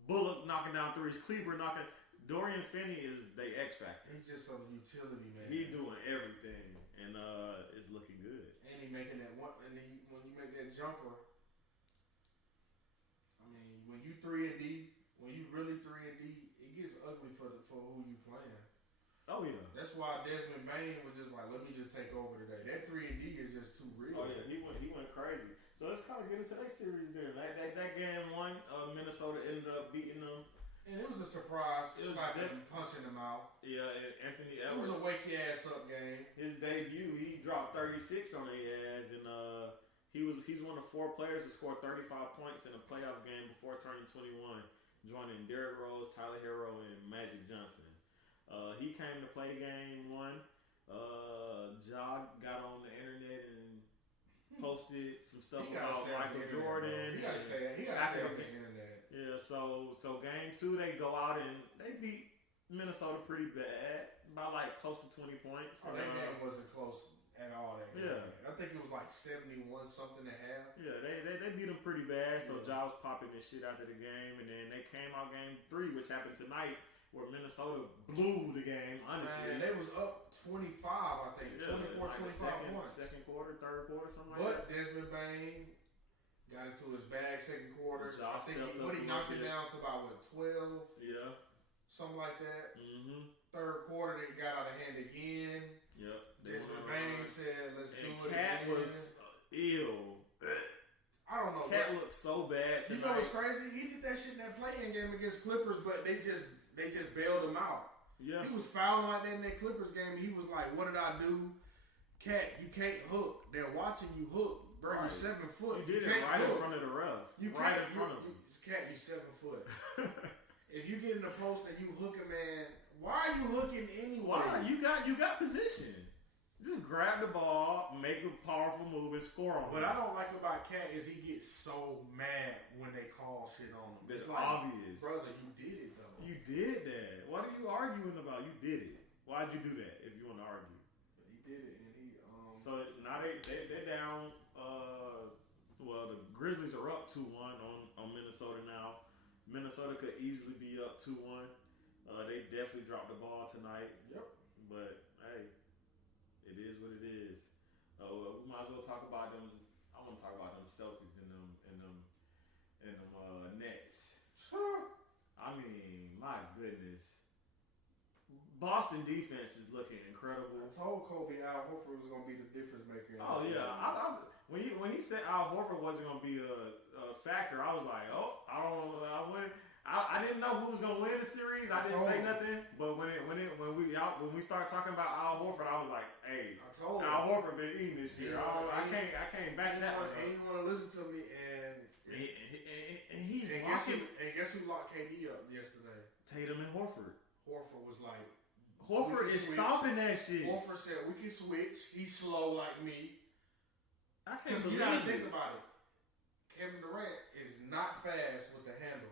Bullock knocking down threes. Kleber knocking. Dorian Finney is the X factor. He's just a utility man. He's doing everything, and it's looking good. And he making that one. And when you make that jumper, I mean, when you 3-and-D, when you really 3-and-D, it gets ugly for who you playing. Oh yeah. That's why Desmond Bain was just like, let me just take over today. That 3-and-D is just too real. Oh yeah, he went crazy. So let's kind of get into that series then. That game one, Minnesota ended up beating them. And it was a surprise. It was like a punch in the mouth. Yeah, and Anthony It Edwards. was a wake your ass up game. His debut, he dropped 36 on their ass, and he's one of 4 players to score 35 points in a playoff game before turning 21, joining Derrick Rose, Tyler Hero, and Magic Johnson. He came to play game one. Ja got on the internet and posted some stuff about Michael Jordan. He got to stay on the internet. Yeah, so game 2 they go out and they beat Minnesota pretty bad by like close to 20 points. Oh, that game wasn't close at all. That game. Yeah, I think it was like 71 something and a half. Yeah, they beat them pretty bad. So Ja was popping this shit after the game, and then they came out game 3, which happened tonight, where Minnesota blew the game. Honestly, man, they was up 25, I think, 24, like 25 points. Second quarter, third quarter, something like that. But that. Desmond Bain got into his bag second quarter. Ja I think he knocked it down to about 12. Yeah, something like that. Mm-hmm. Third quarter, they got out of hand again. Yep. Desmond Bain said, "Let's do it." Cat again. was ill. I don't know. Cat looked so bad tonight. You know what's crazy? He did that shit in that play-in game against Clippers, but they just bailed him out. Yeah. He was fouling like that in that Clippers game. He was like, "What did I do? Cat, you can't hook. They're watching you hook. Bro, you're 7 foot. You did it right in front of the ref. Right in front of him. Cat, you 7 foot. If you get in the post and you hook a man, why are you hooking anyway? Why? You got position. Just grab the ball, make a powerful move, and score on him. What I don't like about Cat is he gets so mad when they call shit on him. It's like, obvious. Brother, you did it, though. You did that. What are you arguing about? You did it. Why'd you do that if you want to argue? But he did it, and he... So now they're down... well, the Grizzlies are up 2-1 on Minnesota now. Minnesota could easily be up 2-1. They definitely dropped the ball tonight. Yep. But, hey... It is what it is. We might as well talk about them. I want to talk about them Celtics and them Nets. I mean, my goodness. Boston defense is looking incredible. I told Kobe Al Horford was going to be the difference maker. Oh yeah, when he said Al Horford wasn't going to be a factor, I was like, oh, I didn't know who was gonna win the series. I didn't say nothing, but when we start talking about Al Horford, I was like, "Hey, Al Horford been eating this year. I can't back that one." And you want to listen to me, and he's guess who locked KD up yesterday? Tatum and Horford. Horford was like, Horford is stomping that shit. Horford said, "We can switch. He's slow like me." I can't you believe gotta it. think about it. Kevin Durant is not fast with the handle.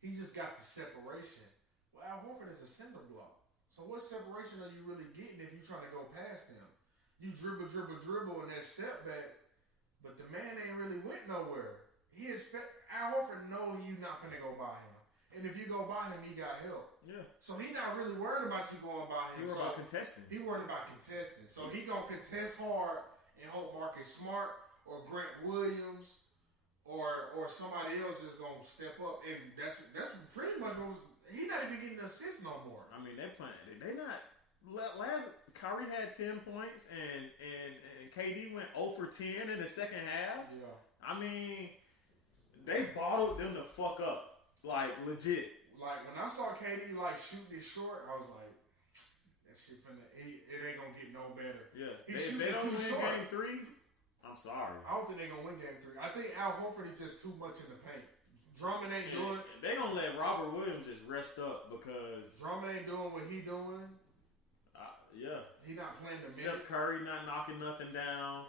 He just got the separation. Well, Al Horford is a cinder block. So what separation are you really getting if you're trying to go past him? You dribble, and that step back, but the man ain't really went nowhere. Al Horford know you're not finna go by him. And if you go by him, he got help. Yeah. So he not really worried about you going by him. He worried about contesting. He worried about contesting. So he gonna contest hard and hope Marcus Smart or Grant Williams or somebody else is gonna step up, and that's pretty much what was. He not even getting assists no more. I mean, they playing. They not. Kyrie had 10 points, and KD went 0 for 10 in the second half. Yeah. I mean, they bottled them the fuck up, like legit. Like when I saw KD like shooting it short, I was like, that shit it ain't gonna get no better. Yeah. If they don't win game 3. I'm sorry. I don't think they're going to win game 3. I think Al Horford is just too much in the paint. Drummond ain't doing... They're going to let Robert Williams just rest up because... Drummond ain't doing what he doing. Yeah. He not playing the Steph Curry not knocking nothing down.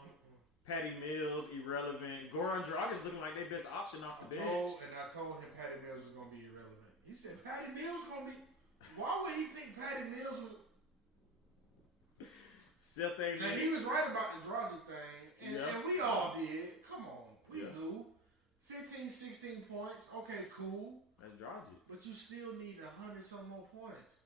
Patty Mills, irrelevant. Goran Dragic looking like their best option off the bench. I told him Patty Mills was going to be irrelevant. He said, Patty Mills going to be... Why would he think Patty Mills was... Now, he was right about the Dragic thing. And we all did. Come on. We knew. 15, 16 16 points. Okay, cool. That's Dragic. But you still need 100 some more points.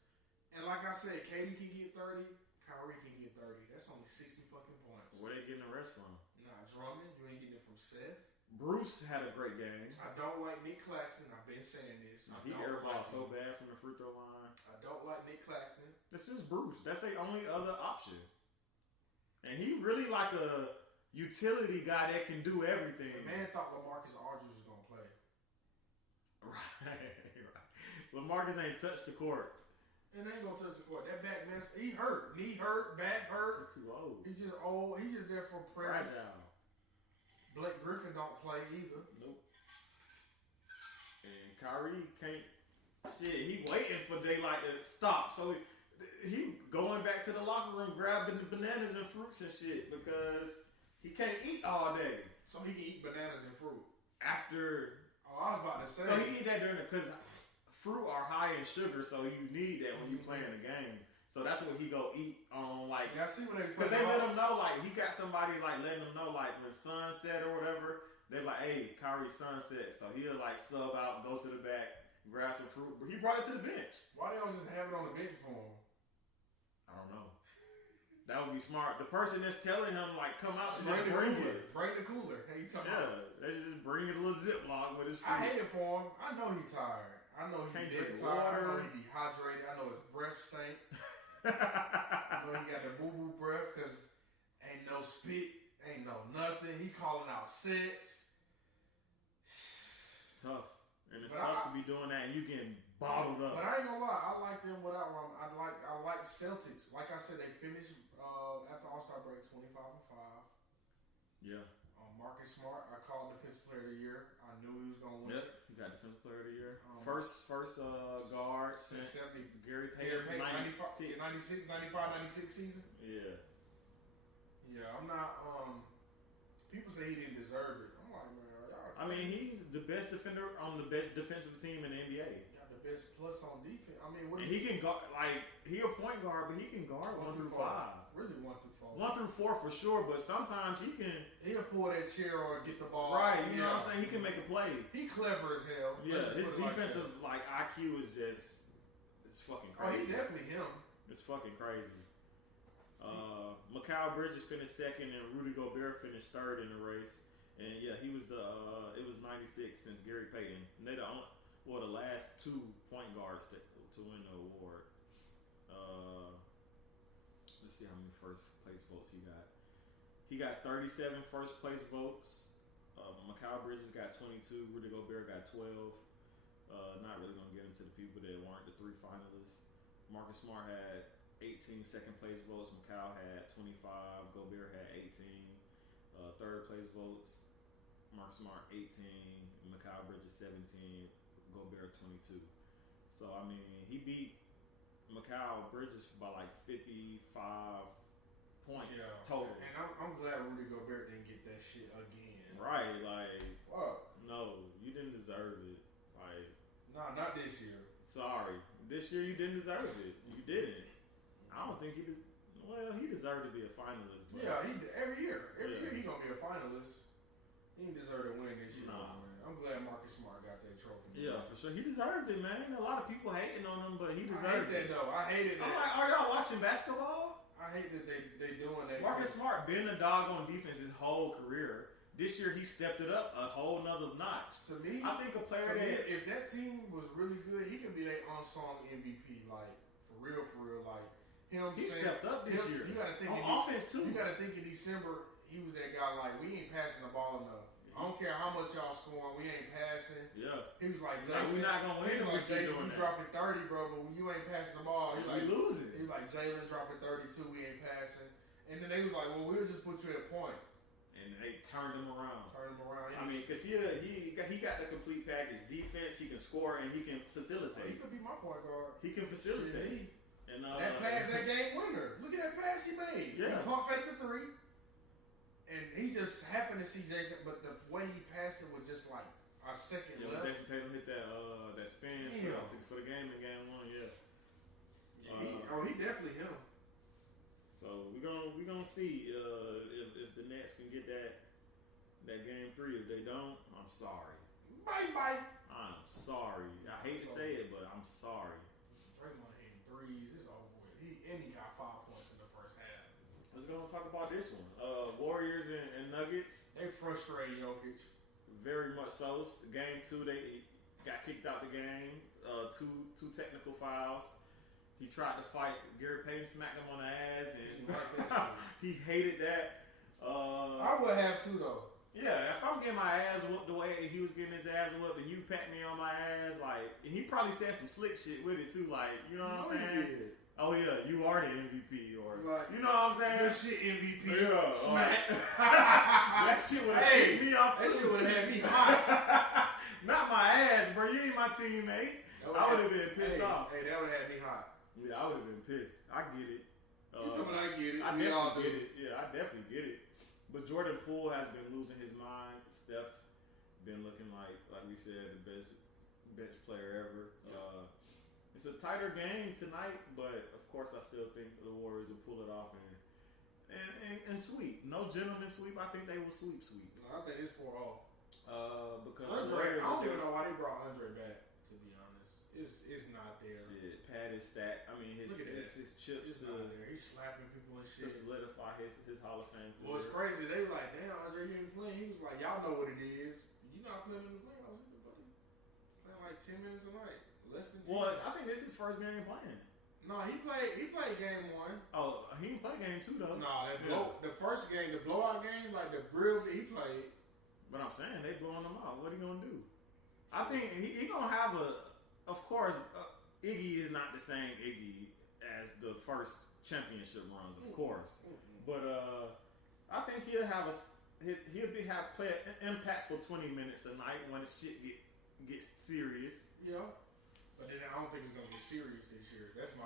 And like I said, KD can get 30. Kyrie can get 30. That's only 60 fucking points. Where they getting the rest from? Nah, Drummond, you ain't getting it from Seth. Bruce had a great game. I don't like Nick Claxton. I've been saying this. He airballed so bad from the free throw line. I don't like Nick Claxton. This is Bruce. That's their only other option. And he really like a utility guy that can do everything. The man thought LaMarcus Aldridge was going to play. Right. LaMarcus ain't touched the court. And they ain't going to touch the court. That back mess, he hurt. Knee hurt, back hurt. He's too old. He's just old. He's just there for presence. Fragile. Blake Griffin don't play either. Nope. And Kyrie can't. Shit, he waiting for daylight to stop. So he going back to the locker room grabbing the bananas and fruits and shit because he can't eat all day. So he can eat bananas and fruit. After. Oh, I was about to say. So he eat that during because fruit are high in sugar, so you need that when you playing the game. So that's what he go eat on, like. Yeah, I see what because they let him know, like, he got somebody, like, letting him know, like, when sunset or whatever, they're like, hey, Kyrie, sunset. So he'll, like, sub out, go to the back, grab some fruit. But he brought it to the bench. Why they don't just have it on the bench for him? I don't know. That would be smart. The person that's telling him, like, come out, should just bring it. Bring the cooler. Hey, you talking about? They just bring it a little Ziploc with his fruit. I hate it for him. I know he's tired. I know he's dead tired. I know he dehydrated. I know his breath stink. I know he got the boo-boo breath because ain't no spit, ain't no nothing. He calling out sets. Tough. And it's tough to be doing that and you getting bottled up. But I ain't gonna lie, I like them without Rum. I like Celtics. Like I said, they finished after All-Star break 25-5. Yeah. Marcus Smart, I called Defensive Player of the Year. I knew he was gonna win. Yep, he got Defensive Player of the Year. First guard since Gary Payton 96 season. Yeah. Yeah, I'm not. People say he didn't deserve it. I'm like, man, y'all. I mean, he's the best defender on the best defensive team in the NBA. Got the best plus on defense. I mean, he can guard, like, he a point guard, but he can guard 1 through 5. Really 1 through 4. 1 through 4 for sure, but sometimes he'll pull that chair or get the ball. Right, you know what I'm saying? He can make a play. He clever as hell. Yeah, his defensive like IQ is just it's fucking crazy. Oh, he's definitely him. It's fucking crazy. Mikal Bridges finished second and Rudy Gobert finished third in the race. And yeah, he was it was 96 since Gary Payton. And they the last 2 point guards to win the award. Let's see how many first place votes he got. He got 37 first place votes. Mikal Bridges got 22. Rudy Gobert got 12. Not really going to get into the people that weren't the 3 finalists. Marcus Smart had 18 second place votes. Mikal had 25. Gobert had 18. Third place votes. Marcus Smart 18. Mikal Bridges 17. Gobert 22. So, I mean, he beat Mikal Bridges by like 55 points total. And I'm glad Rudy Gobert didn't get that shit again. Right, like, fuck. No, you didn't deserve it. Like, nah, not this year. Sorry, this year you didn't deserve it. You didn't. I don't think he did. Well, he deserved to be a finalist. But yeah, every year he gonna be a finalist. He didn't deserve to win this year. Nah. Man. I'm glad Marcus Smart got that trophy. Yeah, for sure. He deserved it, man. A lot of people hating on him, but he deserved it. Though. I hated that. I'm like, are y'all watching basketball? I hate that they doing that. Marcus Smart been a dog on defense his whole career. This year he stepped it up a whole nother notch. To me, I think a player if that team was really good, he could be their unsung MVP. Like for real, like him. He stepped up this year. You got to think on offense too. You got to think in December he was that guy. Like we ain't passing the ball enough. I don't care how much y'all scoring, we ain't passing. Yeah. He was like, Jason, we're not gonna win if we keep doing that. Dropping 30, bro, but when you ain't passing the ball, we losing. He was like, Jalen dropping 32, we ain't passing. And then they was like, well, we'll just put you at a point. And they turned him around. I mean, because he got the complete package. Defense, he can score, and he can facilitate. He could be my point guard. He can facilitate. And that pass, that game winner. Look at that pass he made. Yeah. He pump fake the 3. And he just happened to see Jason, but the way he passed it was just like a second left. Jason Tatum hit that spin for the game in game 1, he definitely hit him. So we gonna see if the Nets can get that game 3. If they don't, I'm sorry. Bye. I'm sorry. I hate to say it, but I'm sorry. Draymond hitting threes. It's over with. He got 5 points in the first half. Let's go and talk about this one. Warriors and Nuggets. They frustrated Jokic. Very much so. Game 2, they got kicked out the game. Two technical fouls. He tried to fight. Gary Payton smacked him on the ass, and he hated that. I would have too, though. Yeah, if I'm getting my ass whooped the way he was getting his ass whooped, and you pat me on my ass, like, and he probably said some slick shit with it too, like, you know what I'm saying? Oh yeah, you are the MVP, or like, you know what I'm saying? Good shit, MVP. Yeah, smack. That shit would have pissed me off. That shit would have had me hot. Not my ass, bro. You ain't my teammate. I would have been pissed off. Hey, that would have had me hot. Yeah, I would have been pissed. I get it. You tell me I get it. I definitely get it. Yeah, I definitely get it. But Jordan Poole has been losing his mind. Steph been looking like we said, the best bench player ever. It's a tighter game tonight, but of course I still think the Warriors will pull it off and sweep. No gentleman sweep. I think they will sweep. No, I think it's 4-0. Because Andre, I don't even know why they brought Andre back. To be honest, it's not there. Shit, pad his stat. I mean, his chips it's not there. He's slapping people and shit to solidify his Hall of Fame. Well, it's crazy. They were like, "Damn, Andre, you ain't playing." He was like, "Y'all know what it is. You not playing in the playoffs, buddy. Playing like 10 minutes a night, less than 10." Well, I think this is his first game playing. No, he played game 1. Oh, he didn't play game 2 though. No, the first game, the blowout game, like the grill that he played. But I'm saying they blowing him out. What are you gonna do? I think he gonna have Of course, Iggy is not the same Iggy as the first championship runs, of course. But I think he'll play an impactful 20 minutes a night when the shit gets serious. Yeah, but then I don't think it's gonna get serious this year. That's the. I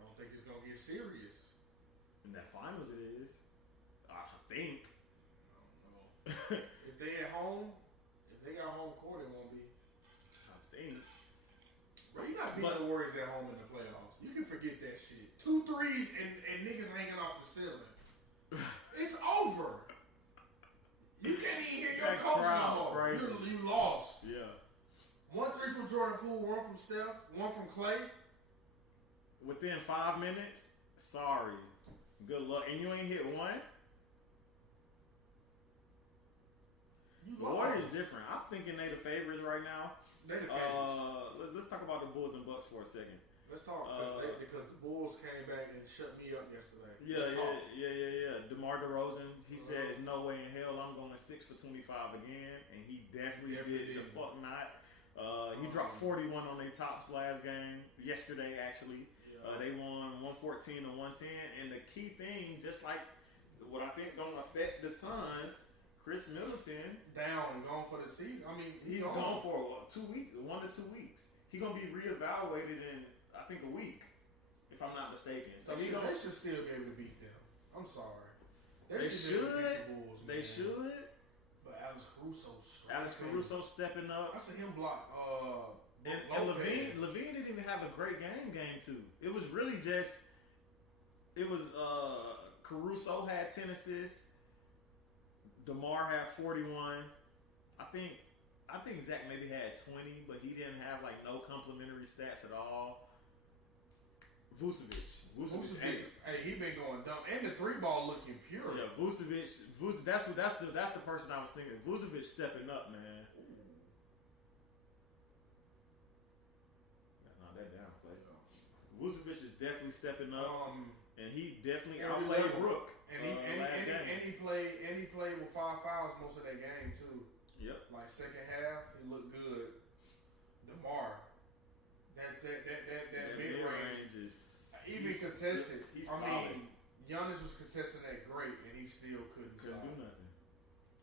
don't think it's gonna get serious. In that finals, it is. I think. I don't know. If they at home, if they got a home court, it won't be. I think. Bro, you're not beating the Warriors at home in the playoffs. You can forget that shit. 2 threes and niggas hanging off the ceiling. It's over. You can't even hear your coach no more. You lost. Yeah. 1 3 from Jordan Poole, 1 from Steph, 1 from Clay. Within 5 minutes, sorry. Good luck. And you ain't hit 1? The Warriors different. I'm thinking they the favorites right now. They the favorites. Let's talk about the Bulls and Bucks for a second. Let's talk because the Bulls came back and shut me up yesterday. Yeah. DeMar DeRozan, he said, "There's no way in hell I'm going 6 for 25 again," and he definitely did. The fuck not. He dropped 41 on their tops last game yesterday. Actually, they won 114 to 110. And the key thing, just like what I think gonna affect the Suns. Chris Middleton down and gone for the season. I mean, he's gone for 2 weeks, 1 to 2 weeks. He's gonna be reevaluated in I think a week, if I'm not mistaken. So they should still be able to beat them. I'm sorry. They should. The Bulls, they should. But Alex Caruso stepping up. I see him block. And Levine didn't even have a great game 2. It was really just. It was Caruso had 10 assists. DeMar had 41. I think Zach maybe had 20, but he didn't have like no complimentary stats at all. Vucevic, hey, he been going dumb, and the 3-ball looking pure. Yeah, Vucevic. That's the person I was thinking. Vucevic stepping up, man. Knock that down, play. Vucevic is definitely stepping up. And he definitely outplayed Brook. And he played with 5 fouls most of that game too. Yep. Like second half, he looked good. DeMar, that mid range is even contested. He's solid. Giannis was contesting that great, and he still couldn't do nothing.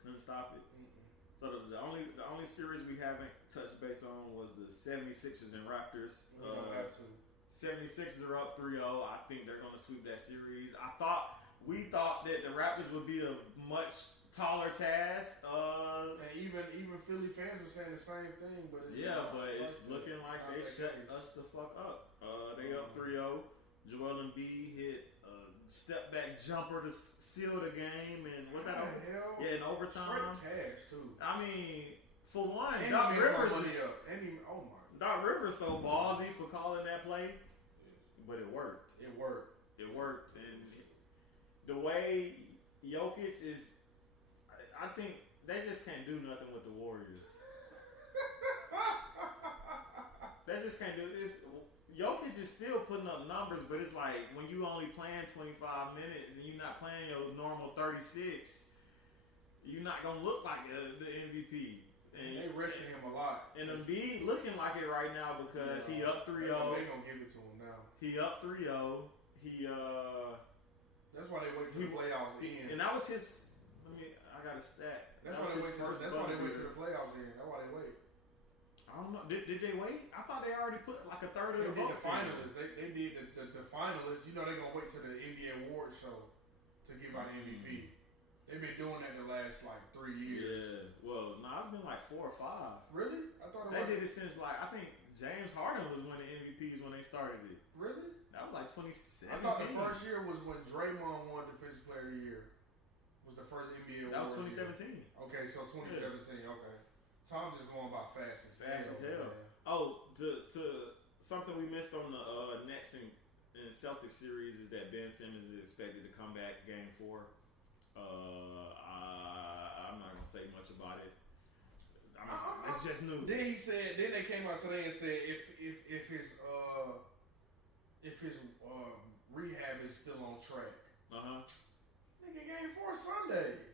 Couldn't stop it. So the only series we haven't touched base on was the 76ers and Raptors. We don't have to. 76ers are up 3-0. I think they're going to sweep that series. We thought that the Raptors would be a much taller task. And even Philly fans were saying the same thing. But it's looking like they shut us the fuck up. They up 3-0. Joel Embiid hit a step back jumper to seal the game, and what that? Hell? Yeah, in overtime. Straight cash too. I mean, for one, and Doc Rivers Doc Rivers so ballsy for calling that play, but it worked. It worked, and the way Jokic is, I think they just can't do nothing with the Warriors. They just can't do it. Jokic is still putting up numbers, but it's like when you only playing 25 minutes and you're not playing your normal 36, you're not gonna look like the MVP. And they risking him a lot. And Embiid looking like it right now because he up 3-0. They gonna give it to him now. He up 3-0. That's why they wait till the playoffs end. And that was his. I got a stat. That's why they wait till the playoffs end. That's why they wait. I don't know. Did they wait? I thought they already put like a third of the votes. The finalists. They did the finalists. You know they're gonna wait till the NBA award show to give out MVP. They've been doing that the last like 3 years. Yeah. Well, it's been like 4 or 5. Really? I thought they did it since I think James Harden was winning MVPs when they started it. Really? That was like 2017. I thought the first year was when Draymond won Defensive Player of the Year. Was the first NBA award. That was 2017. Year. Okay, so 2017. Yeah. Okay. Tom just going by fast as hell. Man. Oh, to something we missed on the Nets and Celtics series is that Ben Simmons is expected to come back Game 4. I'm not gonna say much about it. It's just news. Then they came out today and said if his rehab is still on track. Nigga, Game 4 Sunday.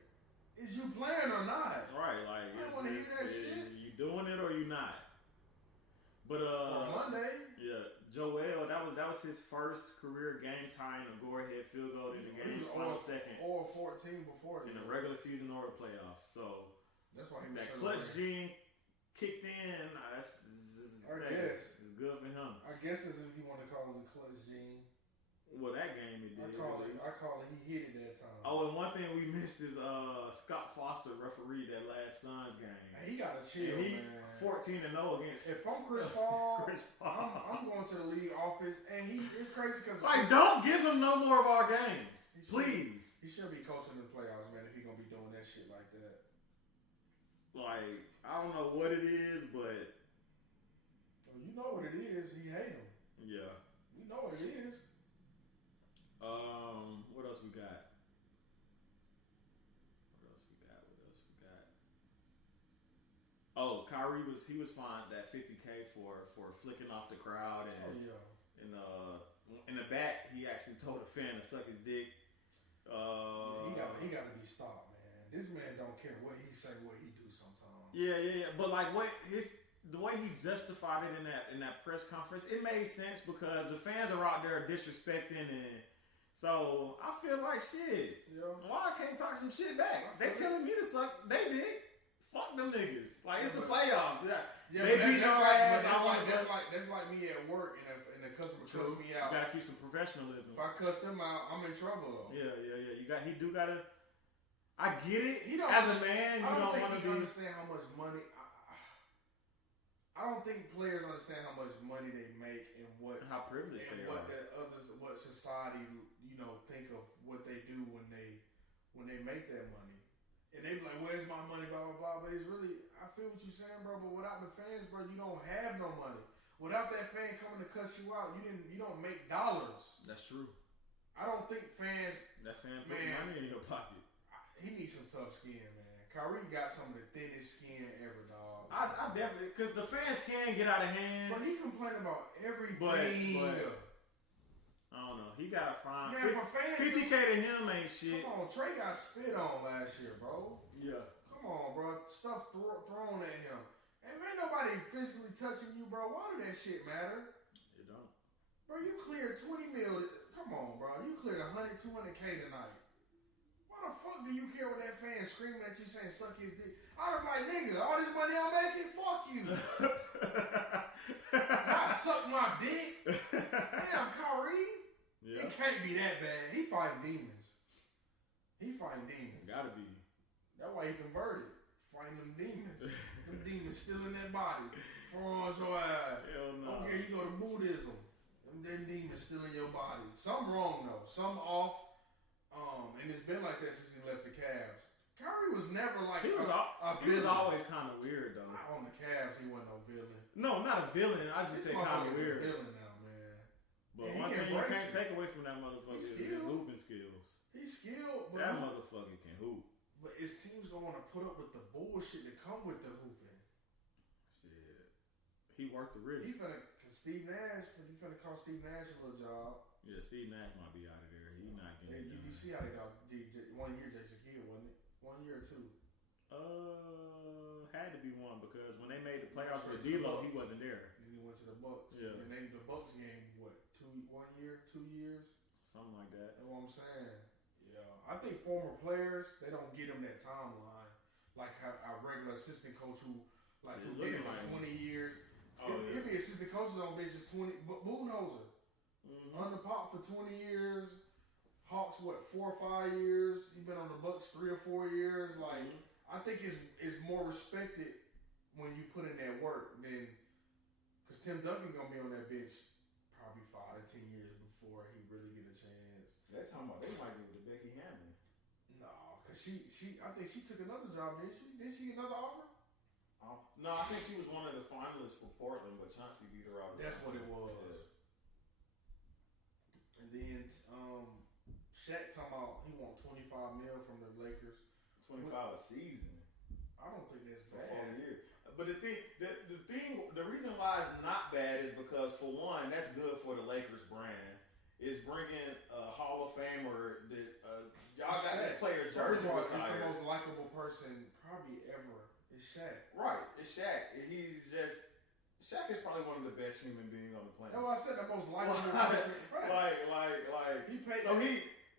Is you playing or not? Right, like I don't want to hear that shit. You doing it or you not? But on Monday, yeah, Joel, that was his first career game tying a go-ahead field goal in the game's final second, or 14 before in the regular season or the playoffs. So that's why he was that clutch gene kicked in. I guess it's good for him. I guess that's if you want to call it the clutch gene. Well, that game it did. I call it. He hit it that time. Oh, and one thing we missed is Scott Foster refereed that last Suns game. Hey, he got a chill, man. 14-0 against. If I'm Chris Paul, I'm going to the league office, and it's crazy because don't give him no more of our games, please. He should be coaching the playoffs, man. If he's gonna be doing that shit like that. Like I don't know what it is, but you know what it is. He hate him. Yeah, we know what it is. What else we got? Oh, Kyrie was fined that $50K for flicking off the crowd and in the back he actually told a fan to suck his dick. He got to be stopped, man. This man don't care what he say, what he do sometimes. Yeah. But like the way he justified it in that press conference, it made sense because the fans are out there disrespecting and. So I feel like shit. Yeah. Why I can't talk some shit back? They telling me to suck. They did. Fuck them niggas. Like it's the playoffs. Yeah, they beat your ass. That's like me at work and the customer cuss me out. You gotta keep some professionalism. If I cuss them out, I'm in trouble though. Yeah. He gotta. I get it. As a man, you don't want to be. Understand how much money. I don't think players understand how much money they make and how privileged they are. What society think of what they do when they make that money, and they be like, "Where's my money?" Blah blah blah. But it's really, I feel what you're saying, bro. But without the fans, bro, you don't have no money. Without that fan coming to cuss you out, you don't make dollars. That's true. I don't think fans. That fan put money in your pocket. He needs some tough skin, man. Kyrie got some of the thinnest skin ever, dog. I definitely, because the fans can get out of hand. But he complained about everything. But I don't know. He got fined. Yeah, fans 50K to him ain't shit. Come on, Trey got spit on last year, bro. Yeah. Come on, bro. Stuff thrown at him. And ain't nobody physically touching you, bro. Why did that shit matter? It don't. Bro, you cleared 20 mil. Come on, bro. You cleared 100, 200K tonight. Why the fuck do you care what that fan screaming at you saying suck his dick? I was like, nigga, all this money I'm making, fuck you. Not suck my dick. Damn, Kyrie. Yeah. It can't be that bad. He fighting demons. Gotta be. That's why he converted. Fighting them demons. Them demons still in that body. Franz your ass. Hell no. Okay, you go to Buddhism. Them demons still in your body. Something wrong though. Something off. And it's been like that since he left the Cavs. Kyrie was never He was always kind of weird though. On the Cavs, he wasn't no villain. No, not a villain. I just say kind of weird. A villain now, man. But one thing you can't take away from that motherfucker is his hooping skills. He's skilled, but that motherfucker can hoop. But his team's going to put up with the bullshit that come with the hooping. Shit, he worked the risk. He finna cost Steve Nash a little job. Yeah, Steve Nash might be out of there. He's not getting it done. You see how they got 1 year Jason Kidd, wasn't it? 1 year or 2? Had to be one because when they made the playoffs with D-Lo, he wasn't there. Then he went to the Bucks. Yeah. And then the Bucks game, 1 year, 2 years? Something like that. That's what I'm saying. Yeah. I think former players, they don't get them that timeline. Like how our regular assistant coach who did it for 20 years. He'll be assistant coaches on benches 20. But Budenholzer, under Pop for 20 years. Hawks, 4 or 5 years. He's been on the Bucks 3 or 4 years. Like, I think it's more respected when you put in that work than because Tim Duncan gonna be on that bench probably 5 to 10 years before he really get a chance. They're talking about they might give it to Becky Hammond. No, because I think she took another job, didn't she? Did she get another offer? No, I think she was one of the finalists for Portland, but Chauncey beat her out. That's what it was. Yeah. And then Shaq talking about he want $25 million from the Lakers. 25 a season. I don't think that's For bad. 4 years. But the reason why it's not bad is because for one, that's good for the Lakers brand. It's bringing a Hall of Famer that y'all got this player jersey retired. He's the most likable person probably ever. It's Shaq. Right, it's Shaq. Shaq is probably one of the best human beings on the planet. That's what I said. The most likable person.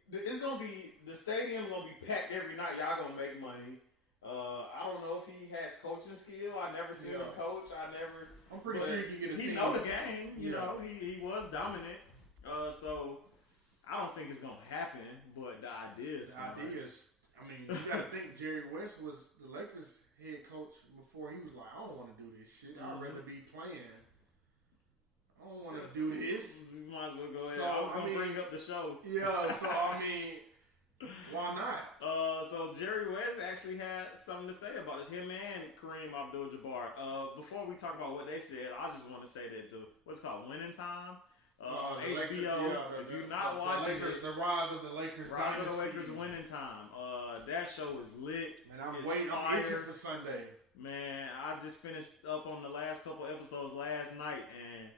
It's gonna be the stadium gonna be packed every night. Y'all gonna make money. I don't know if he has coaching skill. I never seen him coach. I'm pretty sure he can get a team. He know the game. You know, he was dominant. So I don't think it's gonna happen. But the ideas. I mean, you gotta think Jerry West was the Lakers head coach before he was like, I don't want to do this shit. I'd rather be playing. I don't want to do this. You might as well go ahead. So, I was gonna bring up the show. Yeah. So I mean, why not? So Jerry West actually had something to say about this. Him and Kareem Abdul-Jabbar. Before we talk about what they said, I just want to say that what's called Winning Time. HBO. If you're not watching the Rise of the Lakers, Rise of the Lakers Winning Time. That show is lit. And I'm waiting for Sunday. Man, I just finished up on the last couple episodes last night, and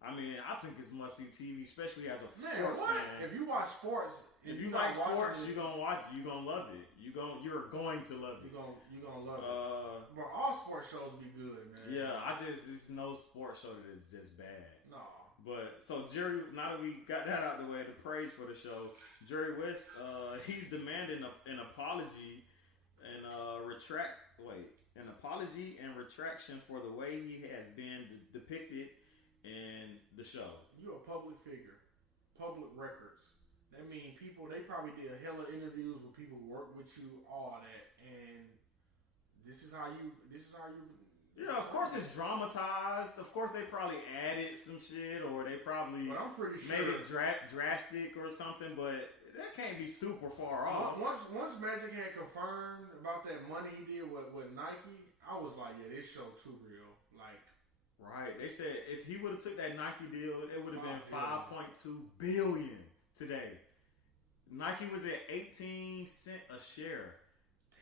I mean, I think it's must-see TV, especially as a sports fan. If you watch sports, if you like sports, you're gonna watch it. You're gonna love it. You're going to love it. You're gonna love it. But all sports shows be good, man. Yeah, it's no sports show that is just bad. No. But so Jerry, now that we got that out of the way, the praise for the show, Jerry West, he's demanding an apology and an apology and retraction for the way he has been depicted in the show. You're a public figure, public records. That means people. They probably did a hell of interviews with people who work with you, all that, and this is how you. Yeah, of course it's dramatized. Of course they probably added some shit, or they probably but I'm pretty sure made it drastic or something. But that can't be super far off. Once Magic had confirmed about that money he did with Nike, I was like, yeah, this show too real. Like, right? They said if he would have took that Nike deal, it would have been $5.2 billion today. Nike was at 18 cents a share.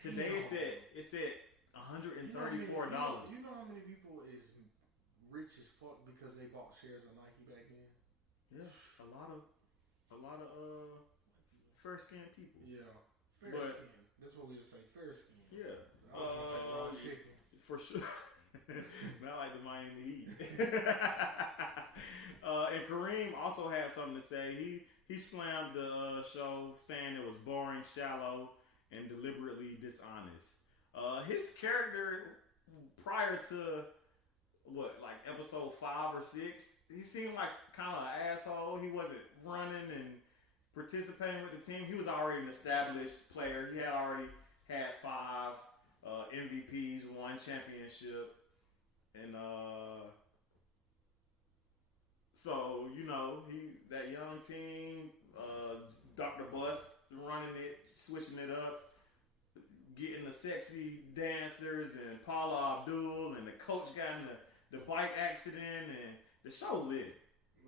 Today it said $134. You know how many people is rich as fuck because they bought shares of Nike back then? Yeah, a lot of fair skinned people. Yeah, fair skin. That's what we would say, fair skin. Yeah, I was gonna say raw chicken for sure. Not like the Miami Heat. And Kareem also had something to say. He slammed the show, saying it was boring, shallow, and deliberately dishonest. His character prior to episode 5 or 6, he seemed like kind of an asshole. He wasn't running and participating with the team. He was already an established player. He had already had 5 MVPs, 1 championship, and so that young team, Dr. Bus running it, switching it up, getting getting the sexy dancers and Paula Abdul, and the coach got in the bike accident, and the show lit.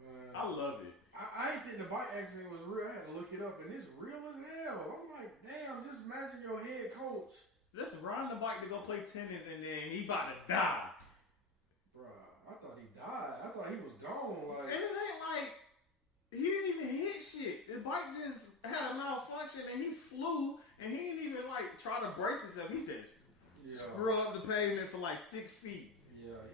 Man, I love it. I ain't think the bike accident was real. I had to look it up, and it's real as hell. I'm like, damn, just imagine your head coach just riding the bike to go play tennis, and then he about to die. Bruh, I thought he died. I thought he was gone. Like, and it ain't like he didn't even hit shit. The bike just had a malfunction, and he flew, and he didn't even like try to brace himself. He just screw up the pavement for like 6 feet. Yeah,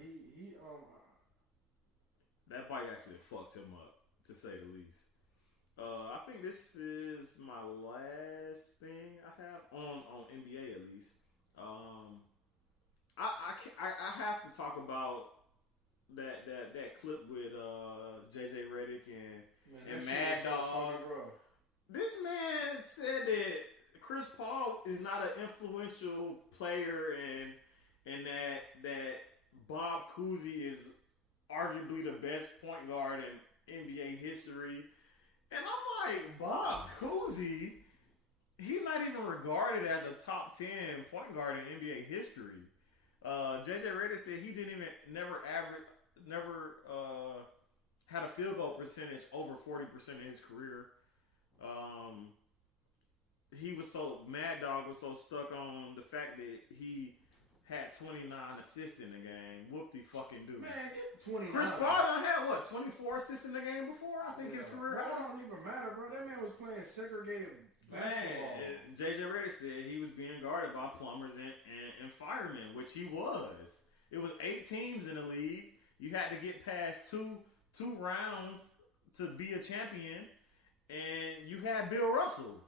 that bike accident fucked him up, to say the least. I think this is my last thing I have on NBA at least. I have to talk about that clip with JJ Redick and Mad Dog. This man said that Chris Paul is not an influential player, and that Bob Cousy is arguably the best point guard in NBA history. And I'm like, Bob Cousy, he's not even regarded as a top 10 point guard in NBA history. JJ Redick said he never had a field goal percentage over 40% in his career. Mad Dog was so stuck on the fact that he had 29 assists in the game. Whoop-de-fucking-do. Man, get 29. Chris Paul done had, 24 assists in the game before? I think his career. That don't even matter, bro. That man was playing segregated basketball. Man, JJ Redick said he was being guarded by plumbers and firemen, which he was. It was 8 teams in the league. You had to get past two rounds to be a champion, and you had Bill Russell.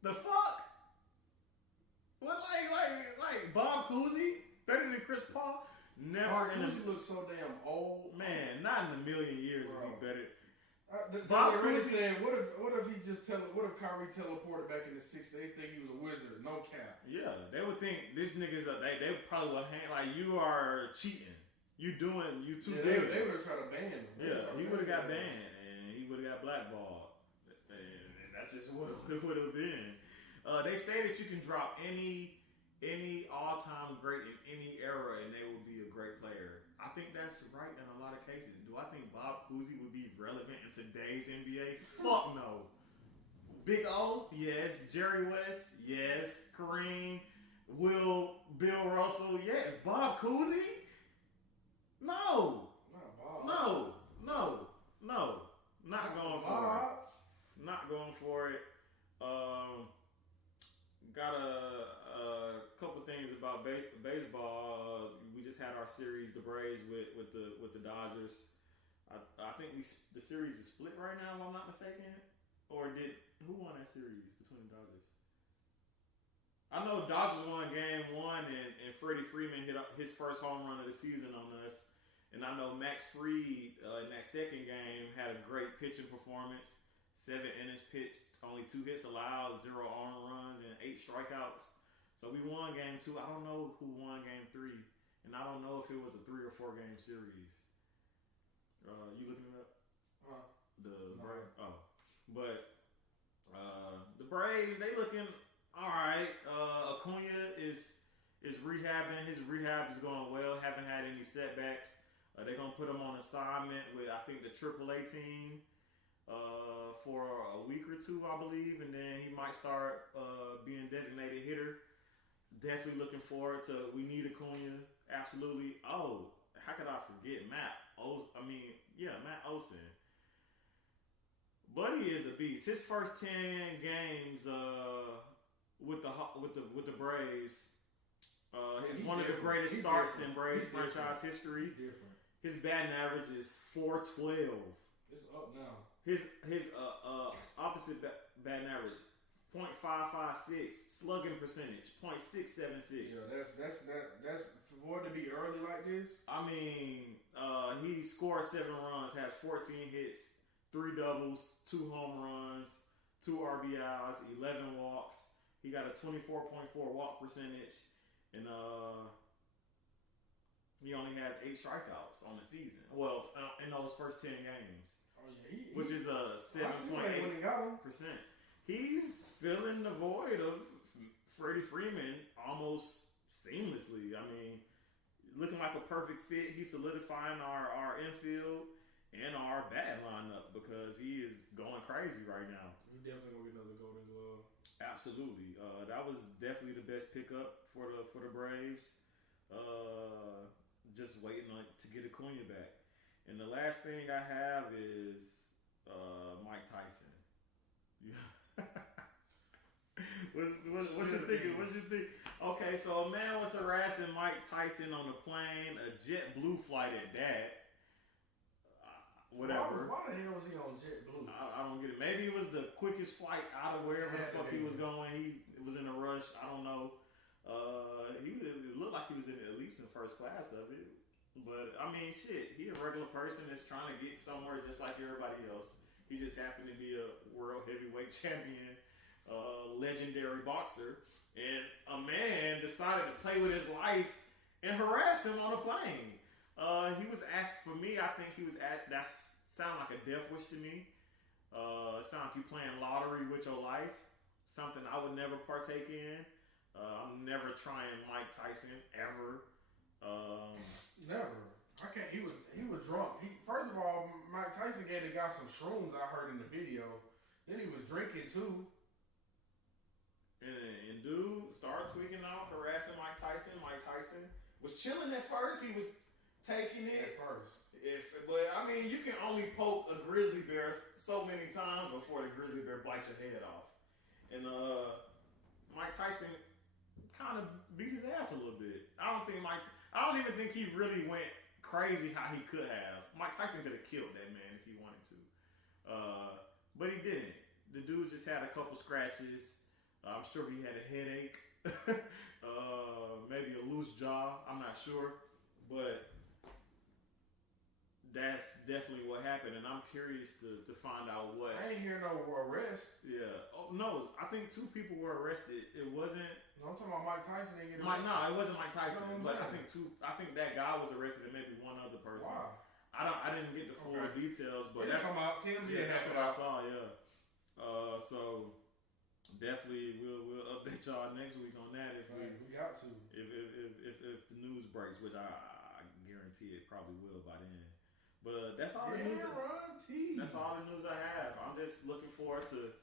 The fuck? What, like Bob Cousy better than Chris Paul? Never. Cousy looks so damn old. Man, not in a million years is he better. Bob Cousy said, "What if Kyrie teleported back in the '60s? They think he was a wizard, no cap." Yeah, they would think this nigga's they probably would hang like you are cheating. You too good. They would have tried to ban him. He would have got banned, and he would have got blackballed, and that's just what it would have been. They say that you can drop any all-time great in any era, and they will be a great player. I think that's right in a lot of cases. Do I think Bob Cousy would be relevant in today's NBA? Fuck no. Big O, yes. Jerry West, yes. Kareem, Bill Russell, yes. Bob Cousy? No. No. Not going for it. Not going for it. Got a couple things about baseball. We just had our series, the Braves with the Dodgers. I think the series is split right now, if I'm not mistaken. Or who won that series between the Dodgers? I know Dodgers won game 1, and Freddie Freeman hit up his first home run of the season on us. And I know Max Fried in that second game had a great pitching performance. 7 innings pitched, only 2 hits allowed, 0 earned runs, and 8 strikeouts. So we won game 2. I don't know who won game 3, and I don't know if it was a 3 or 4 game series. You looking it up? Braves. Oh, but the Braves, they looking all right. Acuna is rehabbing. His rehab is going well. Haven't had any setbacks. They're gonna put him on assignment with I think the AAA team. For a week or 2, I believe, and then he might start being designated hitter. Definitely looking forward to. We need Acuna, absolutely. Oh, how could I forget Matt Olson. Buddy is a beast. His first 10 games with the Braves is one of the greatest starts in Braves franchise history. His batting average is .412. It's up now. His opposite batting average, .556, slugging percentage, .676. Yeah, that's for it to be early like this. I mean, he scored 7 runs, has 14 hits, 3 doubles, 2 home runs, 2 RBIs, 11 walks. He got a 24.4 walk percentage, and he only has 8 strikeouts on the season. Well, in those first 10 games. Which is a 7.8%. He's filling the void of Freddie Freeman almost seamlessly. I mean, looking like a perfect fit. He's solidifying our infield and our bat lineup because he is going crazy right now. He definitely gonna get another Golden Glove. Absolutely. That was definitely the best pickup for the Braves. Just waiting to get Acuna back. And the last thing I have is Mike Tyson. Yeah. What you thinking? What you think? Okay, so a man was harassing Mike Tyson on a plane, a JetBlue flight at that. Whatever. Why the hell was he on JetBlue? I don't get it. Maybe it was the quickest flight out of wherever the fuck he was going. He was in a rush. I don't know. It looked like he was at least in the first class of it. But I mean, shit. He a regular person that's trying to get somewhere just like everybody else. He just happened to be a world heavyweight champion, legendary boxer, and a man decided to play with his life and harass him on a plane. He was asked for me. I think he was at that. Sound like a death wish to me. Sound like you playing lottery with your life. Something I would never partake in. I'm never trying Mike Tyson ever. Never. I can't. He was drunk. First of all, Mike Tyson got some shrooms. I heard in the video. Then he was drinking too. And dude started tweaking out, harassing Mike Tyson. Mike Tyson was chilling at first. He was taking it at first. But I mean, you can only poke a grizzly bear so many times before the grizzly bear bites your head off. And Mike Tyson kind of beat his ass a little bit. I don't even think he really went crazy how he could have. Mike Tyson could have killed that man if he wanted to. But he didn't. The dude just had a couple scratches. I'm sure he had a headache. Maybe a loose jaw. I'm not sure. But that's definitely what happened, and I'm curious to find out what. I ain't hear no arrest. Yeah. Oh no, I think 2 people were arrested. It wasn't. No, I'm talking about Mike Tyson didn't get arrested. No, it wasn't Mike Tyson. No, but I think that guy was arrested, and maybe one other person. Wow. I didn't get the full details, but that's what I saw. Yeah. So definitely we'll update y'all next week on that if we got to. If the news breaks, which I guarantee it probably will by then. But that's all the news. That's all the news I have. I'm just looking forward to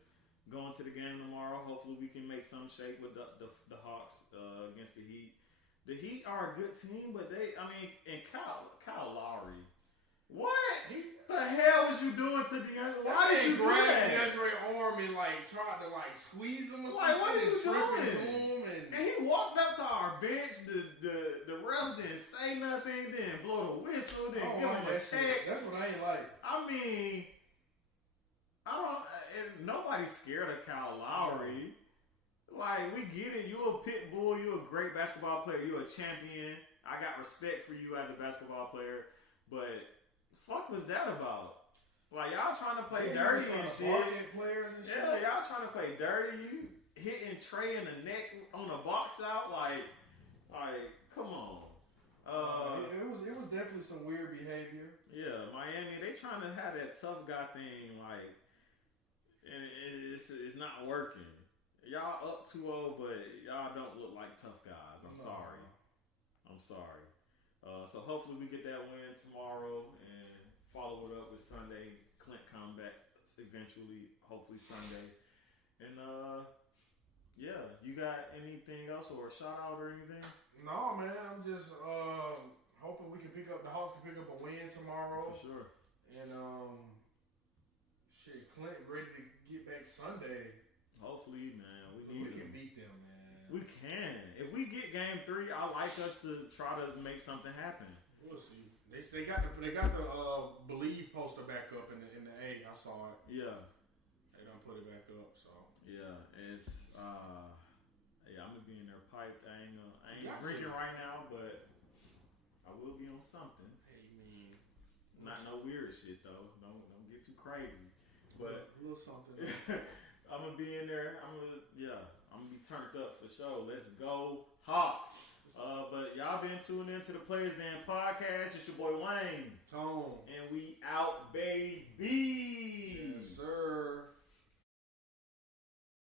going to the game tomorrow. Hopefully, we can make some shape with the Hawks against the Heat. The Heat are a good team, but and Kyle Lowry. What the hell was you doing to DeAndre? Why did you grab DeAndre arm and tried to squeeze him or something? What are you doing? And he walked up to our bench. The refs didn't say nothing. Didn't blow the whistle. Didn't give him a check. That's what I ain't like. I mean, and nobody's scared of Kyle Lowry. We get it. You're a pit bull. You're a great basketball player. You're a champion. I got respect for you as a basketball player, but. Fuck was that about? Y'all trying to play dirty and shit. Players and shit. Yeah, y'all trying to play dirty. You hitting Trey in the neck on a box out. Come on. It was definitely some weird behavior. Yeah, Miami, they trying to have that tough guy thing, and it's not working. Y'all up 2-0, but y'all don't look like tough guys. I'm sorry. So hopefully we get that win tomorrow and follow it up with Sunday. Clint come back eventually, hopefully Sunday. And you got anything else or a shout out or anything? No, man. I'm just hoping the Hawks can pick up a win tomorrow. For sure. And Clint ready to get back Sunday. Hopefully, man. We can beat them, man. We can. If we get game 3, I like us to try to make something happen. We'll see. They got the Believe poster back up in the A. I saw it. Yeah. They done put it back up. So yeah, it's I'm gonna be in there piped. I ain't drinking right now, but I will be on something. Hey man, not no weird shit though. Don't get too crazy. But a little something. I'm gonna be in there. I'm gonna be turned up for sure. Let's go Hawks. But y'all been tuned into the Players Den podcast. It's your boy Wayne. Tone. And we out, baby. Yes, sir.